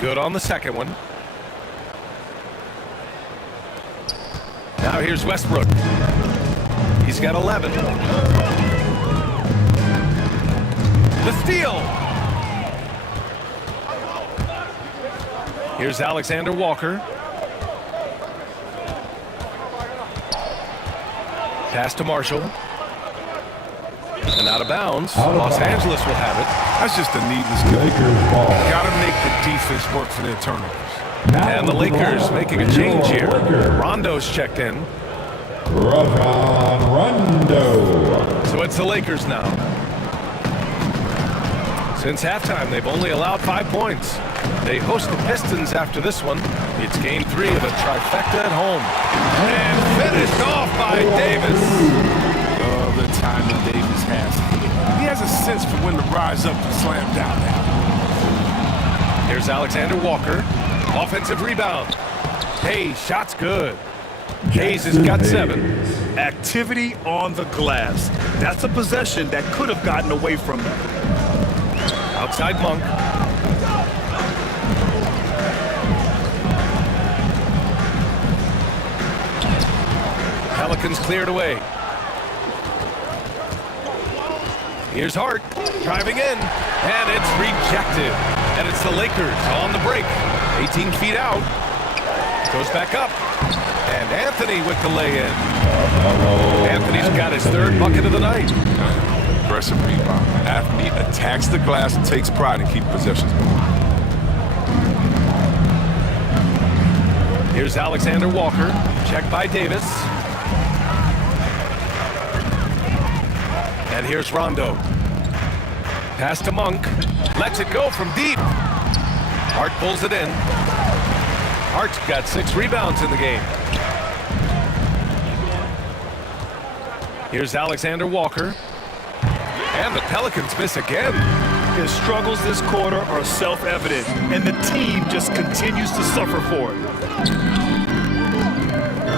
Good on the second one. Now here's Westbrook. He's got 11. The steal. Here's Alexander Walker. Pass to Marshall. And out of bounds. Out of Los bounds. Angeles will have it. That's just a needless goal. Lakers ball. Gotta make the defense work for their turnovers. Now And the to Lakers line making a for change your here. Lakers. Rondo's checked in. Rajon Rondo. So it's the Lakers now. Since halftime, they've only allowed 5 points. They host the Pistons after this one. It's game 3 of a trifecta at home. And finished off by Davis. Love the time that Davis has. He has a sense for when to rise up and slam down now. Here's Alexander Walker. Offensive rebound. Hayes, shot's good. Hayes has got 7. Activity on the glass. That's a possession that could have gotten away from them. Outside Monk. Pelicans cleared away. Here's Hart driving in, and it's rejected. And it's the Lakers on the break. 18 feet out. Goes back up. And Anthony with the lay-in. Anthony's got his 3rd bucket of the night. Aggressive rebound. Athlete attacks the glass and takes pride in keeping possessions going. Here's Alexander Walker. Checked by Davis. And here's Rondo. Pass to Monk. Lets it go from deep. Hart pulls it in. Hart's got 6 rebounds in the game. Here's Alexander Walker. And the Pelicans miss again. His struggles this quarter are self-evident, and the team just continues to suffer for it.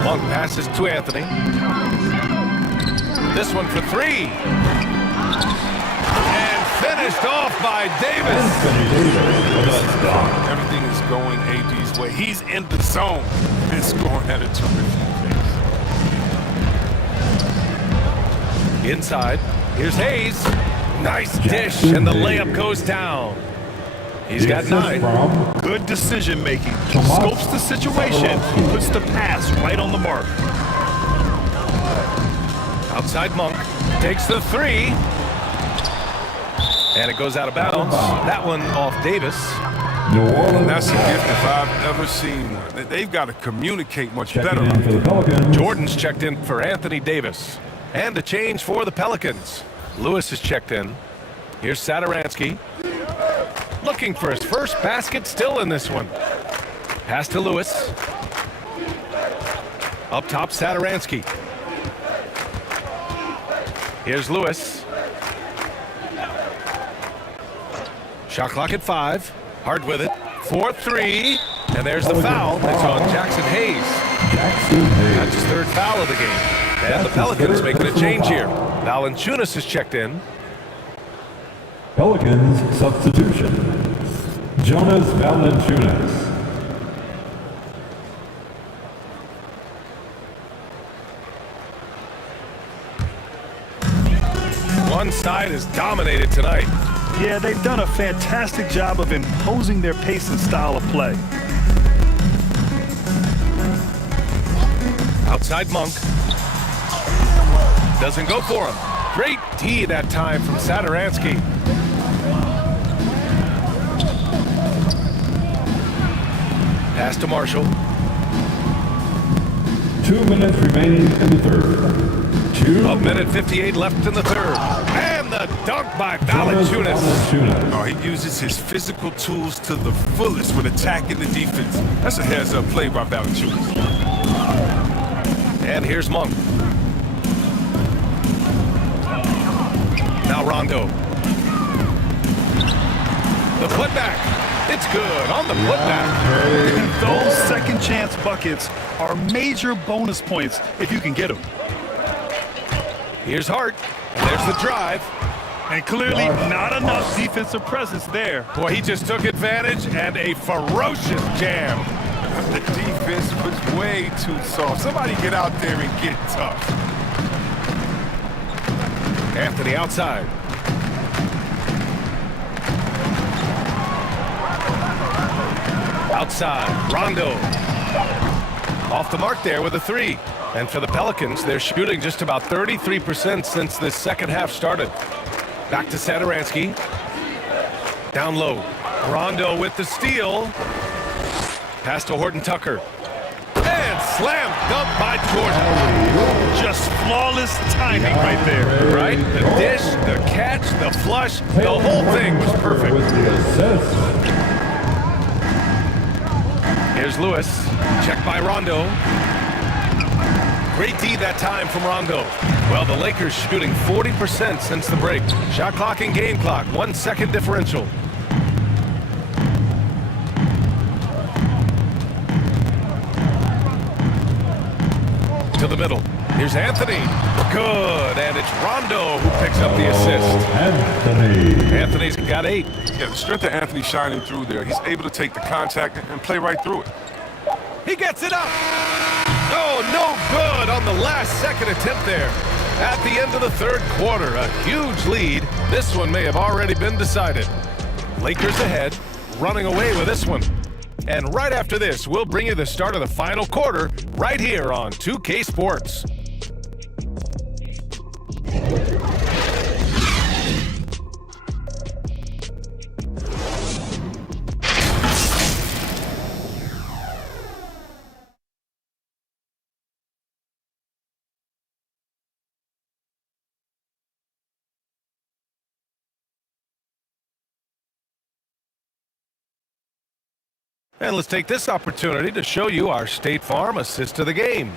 Monk passes to Anthony. This one for 3. And finished off by Davis. Everything is going AD's way. He's in the zone and scoring at a terrific pace. Inside. Here's Hayes. Nice dish, and the layup goes down. He's got 9. Good decision making. Scopes the situation, puts the pass right on the mark. Outside Monk. Takes the 3. And it goes out of bounds. That one off Davis. And that's a gift if I've ever seen one. They've got to communicate much better. For the Pelicans. Jordan's checked in for Anthony Davis. And a change for the Pelicans. Lewis is checked in. Here's Satoransky. Looking for his first basket still in this one. Pass to Lewis. Up top, Satoransky. Here's Lewis. Shot clock at 5. Hard with it. 4-3. And there's the foul. It's on Jackson Hayes. That's his 3rd foul of the game. And the Pelicans making a change here. Valanciunas is checked in. Pelicans substitution. Jonas Valanciunas. One side is dominated tonight. Yeah, they've done a fantastic job of imposing their pace and style of play. Outside Monk. Doesn't go for him. Great D that time from Satoransky. Pass to Marshall. 2 minutes remaining in the third. A minute 58 left in the third. And the dunk by Valanciunas. Oh, he uses his physical tools to the fullest when attacking the defense. That's a heads-up play by Valanciunas. And here's Monk. Now Rondo. The putback. It's good on the putback. Those second chance buckets are major bonus points if you can get them. Here's Hart. And there's the drive. And clearly not enough defensive presence there. Boy, he just took advantage and a ferocious jam. The defense was way too soft. Somebody get out there and get tough. Anthony outside. Outside, Rondo. Off the mark there with a three. And for the Pelicans, they're shooting just about 33% since this second half started. Back to Satoransky. Down low. Rondo with the steal. Pass to Horton Tucker. And slam dunk by Jordan. Just flawless timing right there. Right? The dish, the catch, the flush, the whole thing was perfect. Here's Lewis. Check by Rondo. Great D that time from Rondo. Well, the Lakers shooting 40% since the break. Shot clock and game clock, 1 second differential. To the middle. Here's Anthony. Good, and it's Rondo who picks up the assist. Anthony's got 8. Yeah, the strength of Anthony shining through there. He's able to take the contact and play right through it. He gets it up. Oh, no good on the last second attempt there. At the end of the third quarter, a huge lead. This one may have already been decided. Lakers ahead, running away with this one. And right after this, we'll bring you the start of the final quarter right here on 2K Sports. And let's take this opportunity to show you our State Farm assist to the game.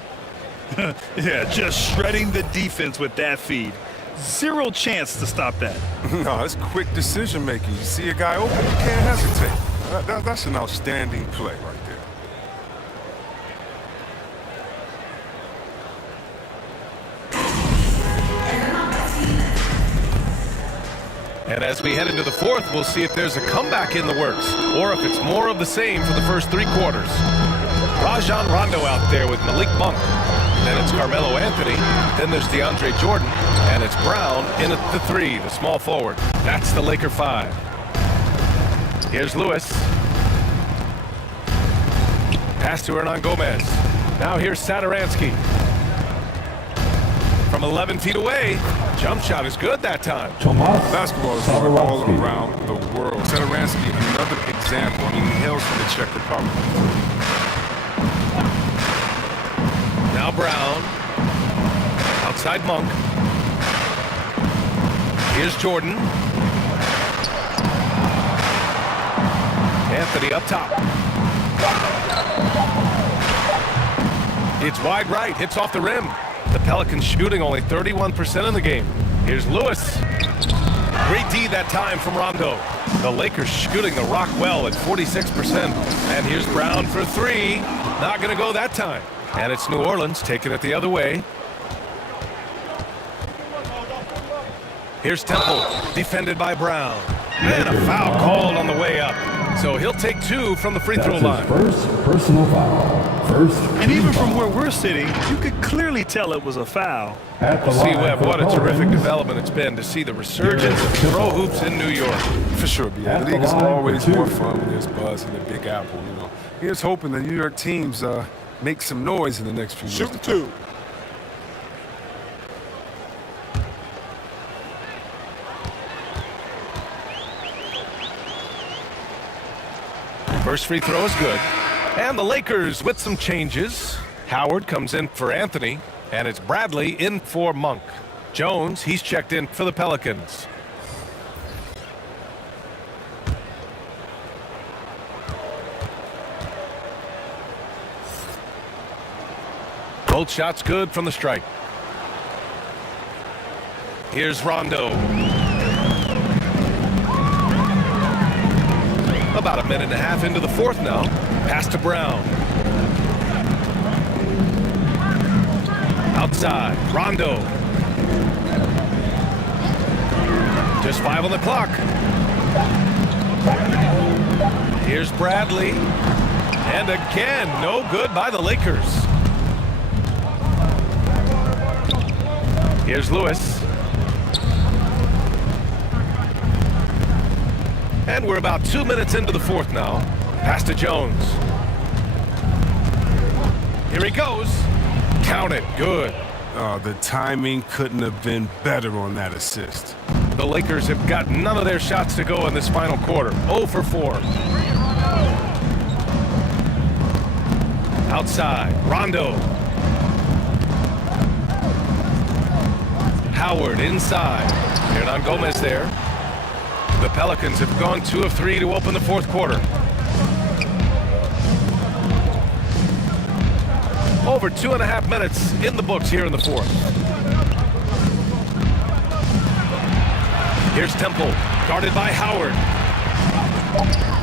Yeah, just shredding the defense with that feed. Zero chance to stop that. No, it's quick decision making. You see a guy open, you can't hesitate. That's an outstanding play right there. And as we head into the fourth, we'll see if there's a comeback in the works, or if it's more of the same for the first 3 quarters. Rajon Rondo out there with Malik Monk. Then it's Carmelo Anthony. Then there's DeAndre Jordan. And it's Brown in at the 3, the small forward. That's the Laker 5. Here's Lewis. Pass to Hernan Gomez. Now here's Satoransky. From 11 feet away. Jump shot is good that time. Basketball is going all around the world. Satoransky, another example. I mean, he hails from the Czech Republic. Now Brown. Outside Monk. Here's Jordan. Anthony up top. It's wide right. Hits off the rim. The Pelicans shooting only 31% in the game. Here's Lewis. Great D that time from Rondo. The Lakers shooting the rock well at 46%. And here's Brown for 3. Not going to go that time. And it's New Orleans taking it the other way. Here's Temple, defended by Brown. And a foul called on the way up. So he'll take 2 from the free throw line. First personal foul. And even from where we're sitting, you could clearly tell it was a foul. See, Webb, what a terrific development it's been to see the resurgence of pro hoops in New York. For sure, yeah. The league is always more fun when there's buzz in the Big Apple, you know. Here's hoping the New York teams make some noise in the next few years. Shoot 2. First free throw is good. And the Lakers with some changes. Howard comes in for Anthony, and it's Bradley in for Monk. Jones, he's checked in for the Pelicans. Both shots good from the stripe. Here's Rondo. About a minute and a half into the fourth now. Pass to Brown. Outside, Rondo. Just 5 on the clock. Here's Bradley. And again, no good by the Lakers. Here's Lewis. And we're about 2 minutes into the fourth now. Pass to Jones. Here he goes. Count it. Good. The timing couldn't have been better on that assist. The Lakers have got none of their shots to go in this final quarter. 0 for 4. Outside, Rondo. Howard inside. Hernan Gomez there. The Pelicans have gone 2 of 3 to open the fourth quarter. Over 2.5 minutes in the books here in the fourth. Here's Temple, guarded by Howard.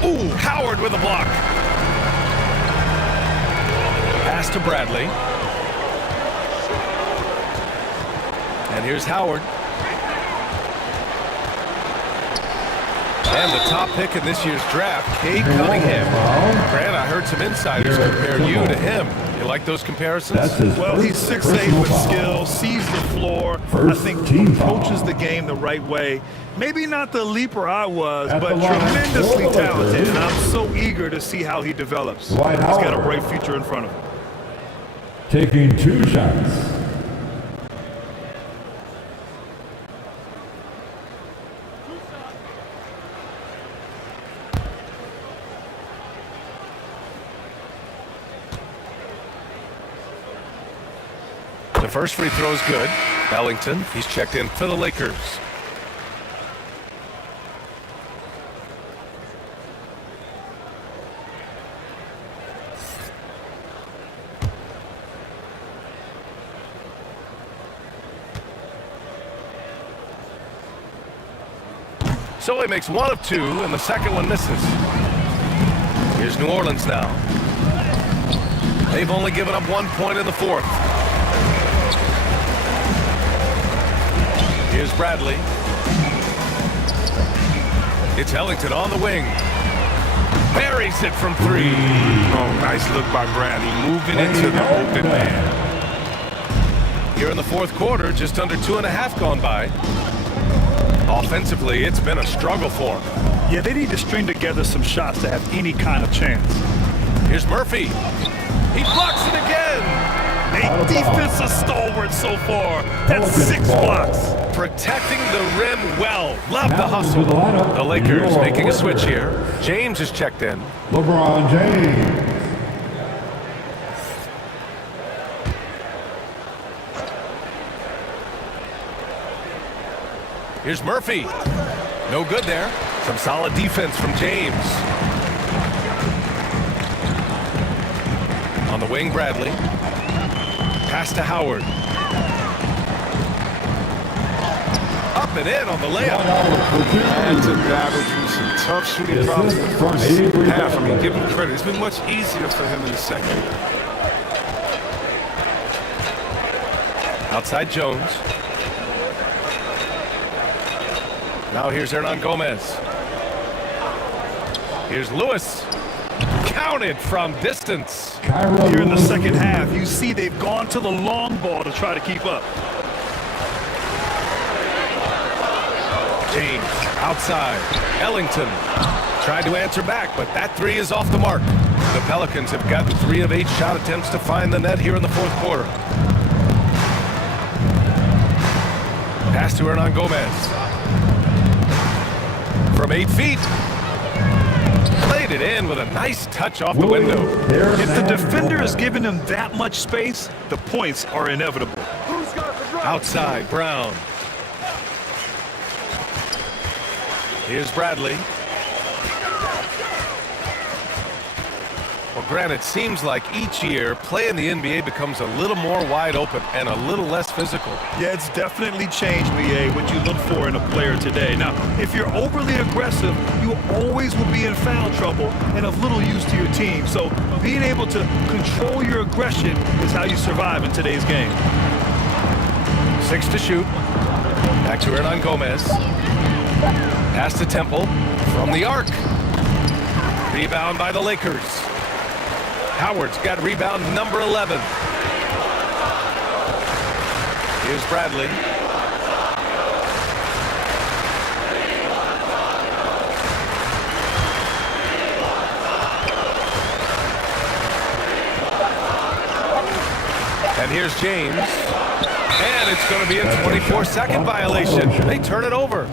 Ooh, Howard with a block. Pass to Bradley. And here's Howard. And the top pick in this year's draft, Cade Cunningham. Grant, I heard some insiders compare you to him. You like those comparisons? Well, he's 6'8" with skill, sees the floor. I think approaches the game the right way. Maybe not the leaper I was, but tremendously talented. And I'm so eager to see how he develops. He's got a bright future in front of him. Taking 2 shots. The first free throw is good. Ellington, he's checked in for the Lakers. So he makes 1 of 2, and the second one misses. Here's New Orleans now. They've only given up 1 point in the fourth. Here's Bradley. It's Ellington on the wing. Buries it from 3. Oh, nice look by Bradley, moving into the open man. Here in the fourth quarter, just under 2.5 gone by. Offensively, it's been a struggle for them. Yeah, they need to string together some shots to have any kind of chance. Here's Murphy. He blocks it again. A defensive stalwart so far. That's 6 blocks. Protecting the rim well. Love the hustle. The Lakers making a switch here. James is checked in. LeBron James. Here's Murphy. No good there. Some solid defense from James. On the wing, Bradley. Pass to Howard. Up and in on the layup. And to battle through some tough shooting problems in the first half. I mean, give him credit. It's been much easier for him in the second. Outside Jones. Now here's Hernan Gomez. Here's Lewis. Counted from distance. Here in the second half, you see they've gone to the long ball to try to keep up. James outside. Ellington tried to answer back, but that 3 is off the mark. The Pelicans have gotten 3 of 8 shot attempts to find the net here in the fourth quarter. Pass to Hernan Gomez. From 8 feet. Laid laid it in with a nice touch off the window. If the defender is giving him that much space, the points are inevitable. Outside, Brown. Here's Bradley. Well, Grant, it seems like each year, play in the NBA becomes a little more wide open and a little less physical. Yeah, it's definitely changed, BA, what you look for in a player today. Now, if you're overly aggressive, you always will be in foul trouble and of little use to your team. So being able to control your aggression is how you survive in today's game. 6 to shoot. Back to Hernan Gomez. Pass to Temple from the arc. Rebound by the Lakers. Howard's got rebound number 11. Here's Bradley. And here's James. And it's going to be a 24-second violation. They turn it over.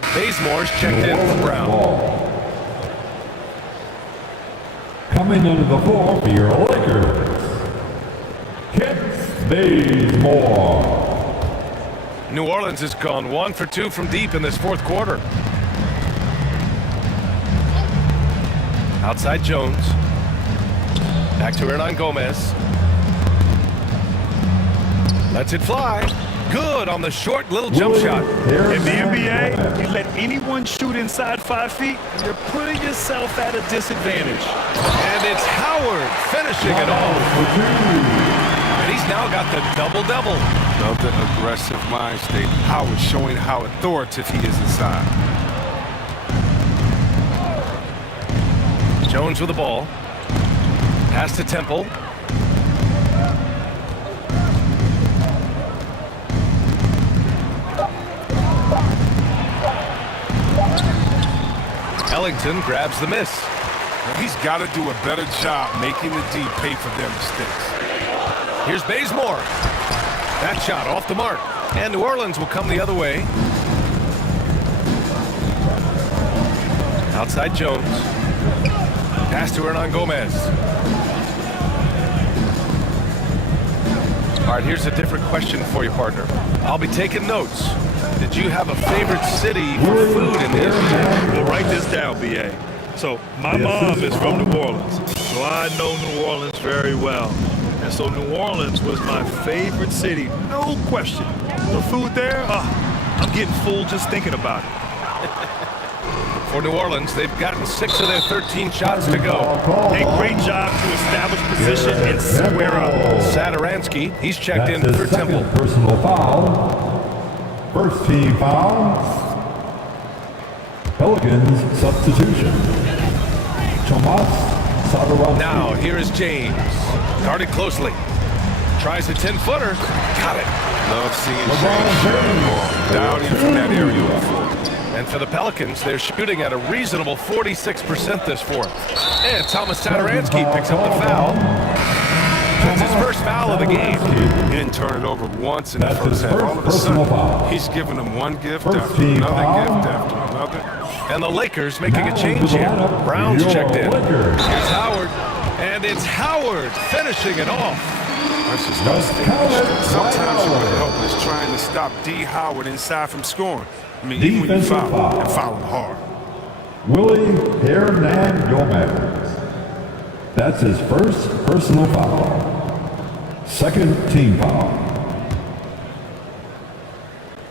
Bazemore's checked in for Brown. Coming into the floor for your Lakers, Kent Bazemore. New Orleans has gone 1 for 2 from deep in this fourth quarter. Outside Jones. Back to Hernan Gomez. Lets it fly. Good on the short little jump shot. In the NBA, you let anyone shoot inside 5 feet, you're putting yourself at a disadvantage. And it's Howard finishing it off. And he's now got the double-double. Another aggressive mind state. Howard showing how authoritative he is inside. Jones with the ball. Pass to Temple. Ellington grabs the miss. He's got to do a better job making the D pay for their mistakes. Here's Bazemore. That shot off the mark. And New Orleans will come the other way. Outside Jones. Pass to Hernan Gomez. All right, here's a different question for you, partner. I'll be taking notes. Did you have a favorite city for food in the NBA? Well, write this down, BA. So my mom is from New Orleans, so I know New Orleans very well. And so New Orleans was my favorite city, no question. The food there, I'm getting full just thinking about it. For New Orleans, they've gotten 6 of their 13 shots to go. A great job to establish position and square up. Saturansky, he's checked in for Temple. Personal foul. First team foul. Pelicans substitution. Tomas Saturansky. Now, here is James. Guarded closely. Tries a 10-footer. Got it. Love seeing James down in from that area before. And for the Pelicans, they're shooting at a reasonable 46% this fourth. And Thomas Saturansky picks up the foul. That's his first foul of the game. He didn't turn it over once in the first half. All of a sudden, he's giving them one gift after another gift after another. And the Lakers making a change here. Brown's checked in. Here's Howard. And it's Howard finishing it off. That's just distinguished. Sometimes you want to help is trying to stop D. Howard inside from scoring. I mean, even when you foul, and foul him hard. Willie Hernan Gomez. That's his first personal foul. Second team foul.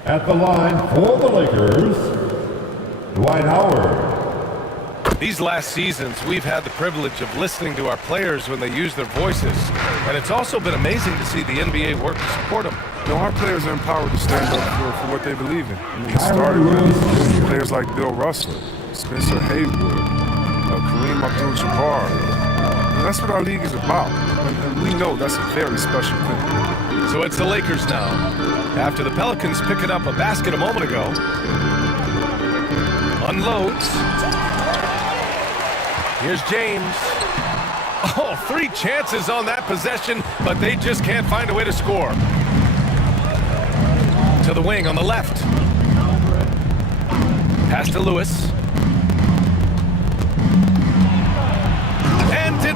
At the line for the Lakers, Dwight Howard. These last seasons, we've had the privilege of listening to our players when they use their voices. And it's also been amazing to see the NBA work to support them. You know, our players are empowered to stand up for what they believe in. I mean, it started with players like Bill Russell, Spencer Haywood, Kareem Abdul-Jabbar. That's what our league is about. And we know that's a very special thing. So it's the Lakers now. After the Pelicans picking up a basket a moment ago. Unloads. Here's James. Oh, 3 chances on that possession, but they just can't find a way to score. To the wing on the left. Pass to Lewis.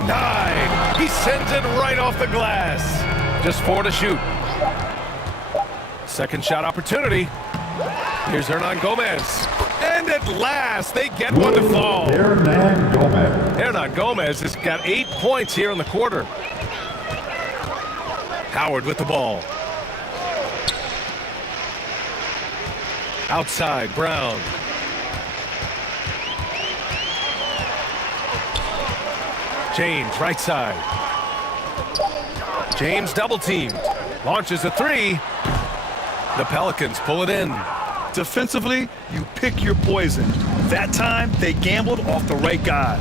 9. He sends it right off the glass. Just 4 to shoot. Second shot opportunity. Here's Hernan Gomez. And at last, they get one to fall. Hernan Gomez. Hernan Gomez has got 8 points here in the quarter. Howard with the ball. Outside, Brown. James, right side. James double-teamed. Launches a 3. The Pelicans pull it in. Defensively, you pick your poison. That time, they gambled off the right guy.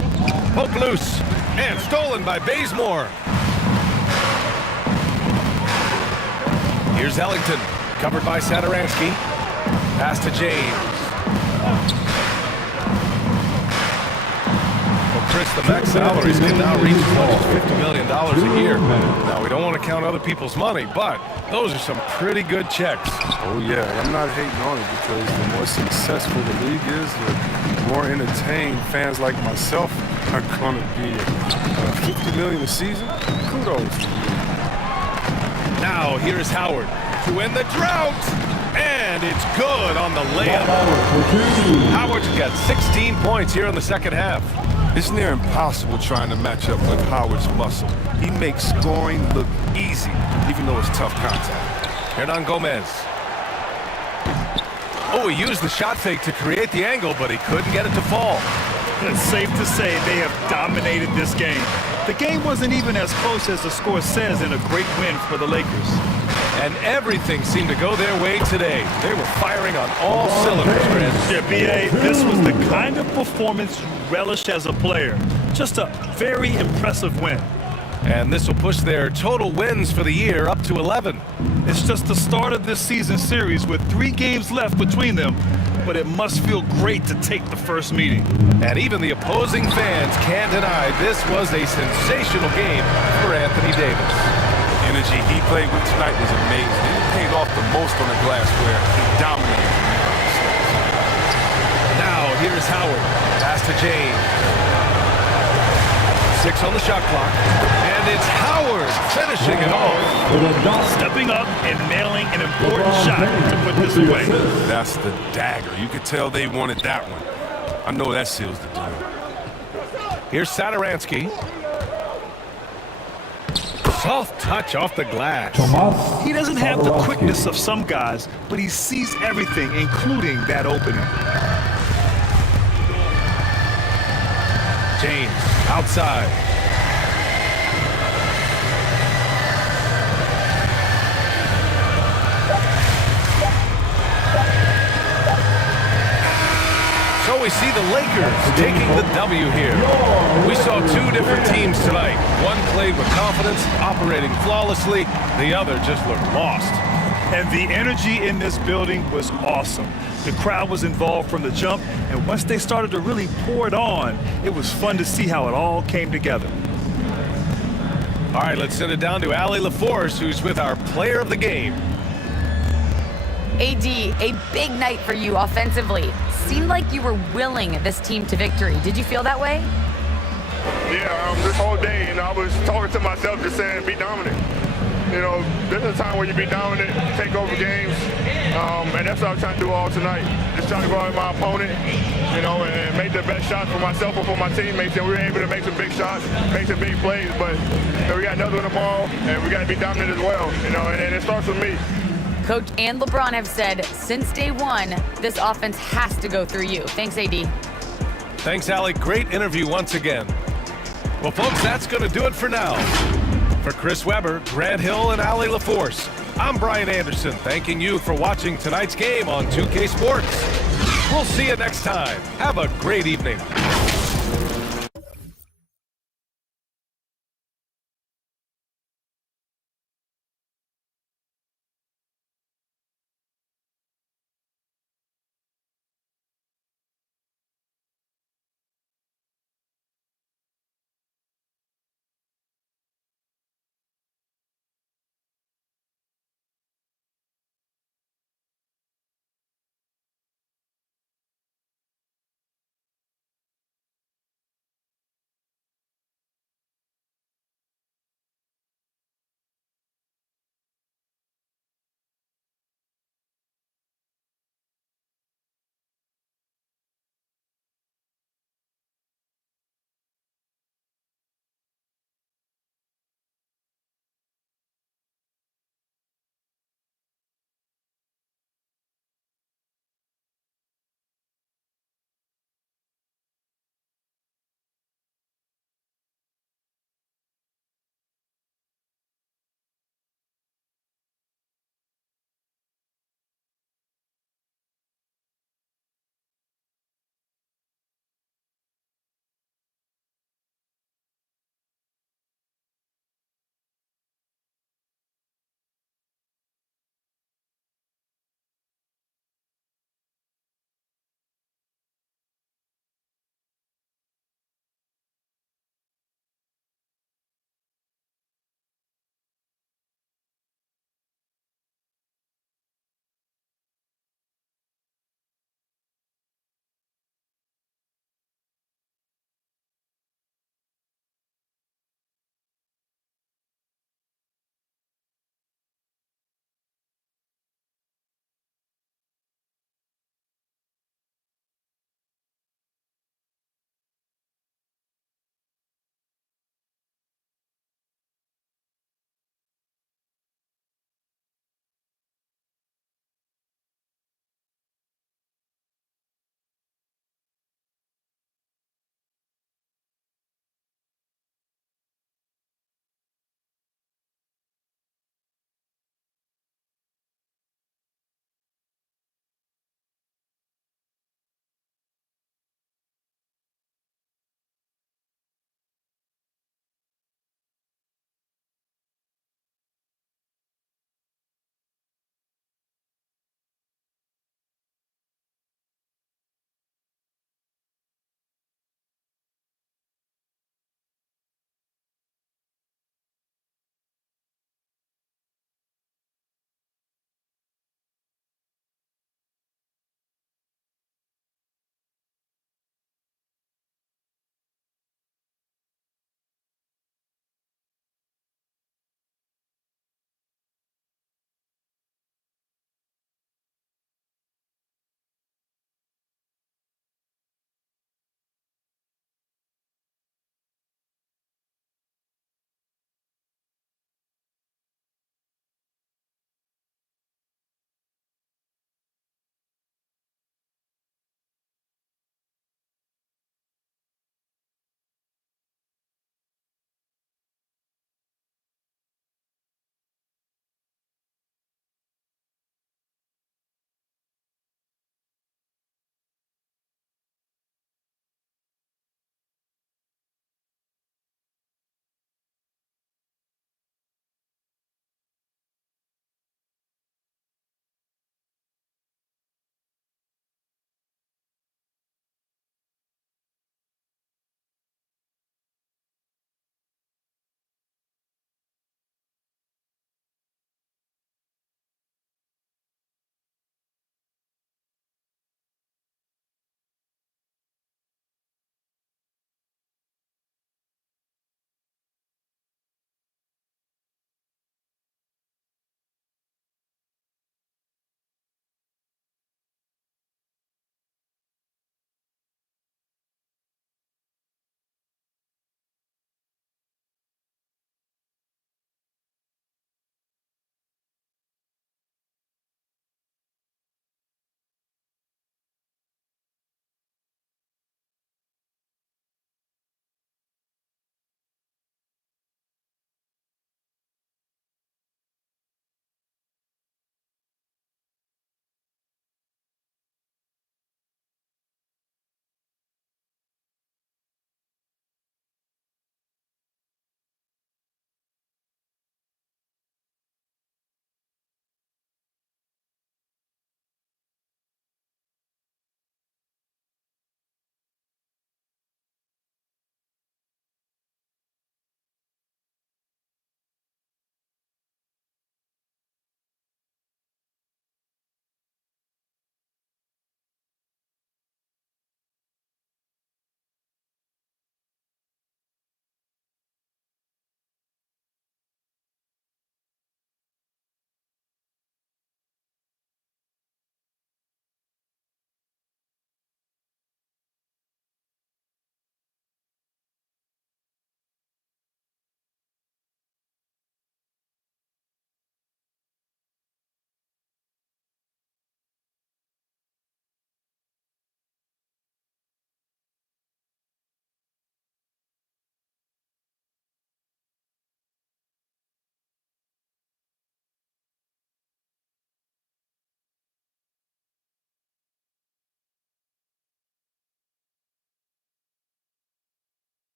Poke loose. And stolen by Bazemore. Here's Ellington. Covered by Satoransky. Pass to James. Well, Chris, the max salaries can now reach as much as $50 million a year. Now, we don't want to count other people's money, but those are some pretty good checks. Oh, yeah. I'm not hating on it because the more successful the league is, the more entertained fans like myself are going to be. $50 million a season? Kudos. Now, here's Howard to end the drought. And it's good on the layup. Howard's got 16 points here in the second half. It's near impossible trying to match up with Howard's muscle. He makes scoring look easy, even though it's tough contact. Hernan Gomez. Oh, he used the shot fake to create the angle, but he couldn't get it to fall. It's safe to say they have dominated this game. The game wasn't even as close as the score says in a great win for the Lakers. And everything seemed to go their way today. They were firing on all cylinders, Chris. Yeah, B.A., this was the kind of performance you relish as a player. Just a very impressive win. And this will push their total wins for the year up to 11. It's just the start of this season series with 3 games left between them, but it must feel great to take the first meeting. And even the opposing fans can't deny this was a sensational game for Anthony Davis. Energy he played with tonight was amazing. He paid off the most on the glass where he dominated. Now here's Howard. Pass to James. 6 on the shot clock. And it's Howard finishing it off. Stepping up and nailing an important shot to put this away. That's the dagger. You could tell they wanted that one. I know that seals the deal. Here's Satoransky. Soft touch off the glass. He doesn't have the quickness of some guys, but he sees everything, including that opening. James, outside. So we see the Lakers taking the W here. We saw 2 different teams tonight. One played with confidence, operating flawlessly. The other just looked lost. And the energy in this building was awesome. The crowd was involved from the jump, and once they started to really pour it on, it was fun to see how it all came together. All right, let's send it down to Allie LaForce, who's with our player of the game. AD, a big night for you offensively. Seemed like you were willing this team to victory. Did you feel that way? Yeah, this whole day, I was talking to myself just saying, be dominant. This is a time where you be dominant, take over games, and that's what I was trying to do all tonight. Just trying to go at my opponent, and make the best shot for myself and for my teammates, and we were able to make some big shots, make some big plays, but we got another one tomorrow, and we got to be dominant as well, and it starts with me. Coach and LeBron have said since day one, this offense has to go through you. Thanks, AD. Thanks, Allie. Great interview once again. Well, folks, that's going to do it for now. For Chris Webber, Grant Hill, and Allie LaForce, I'm Brian Anderson, thanking you for watching tonight's game on 2K Sports. We'll see you next time. Have a great evening.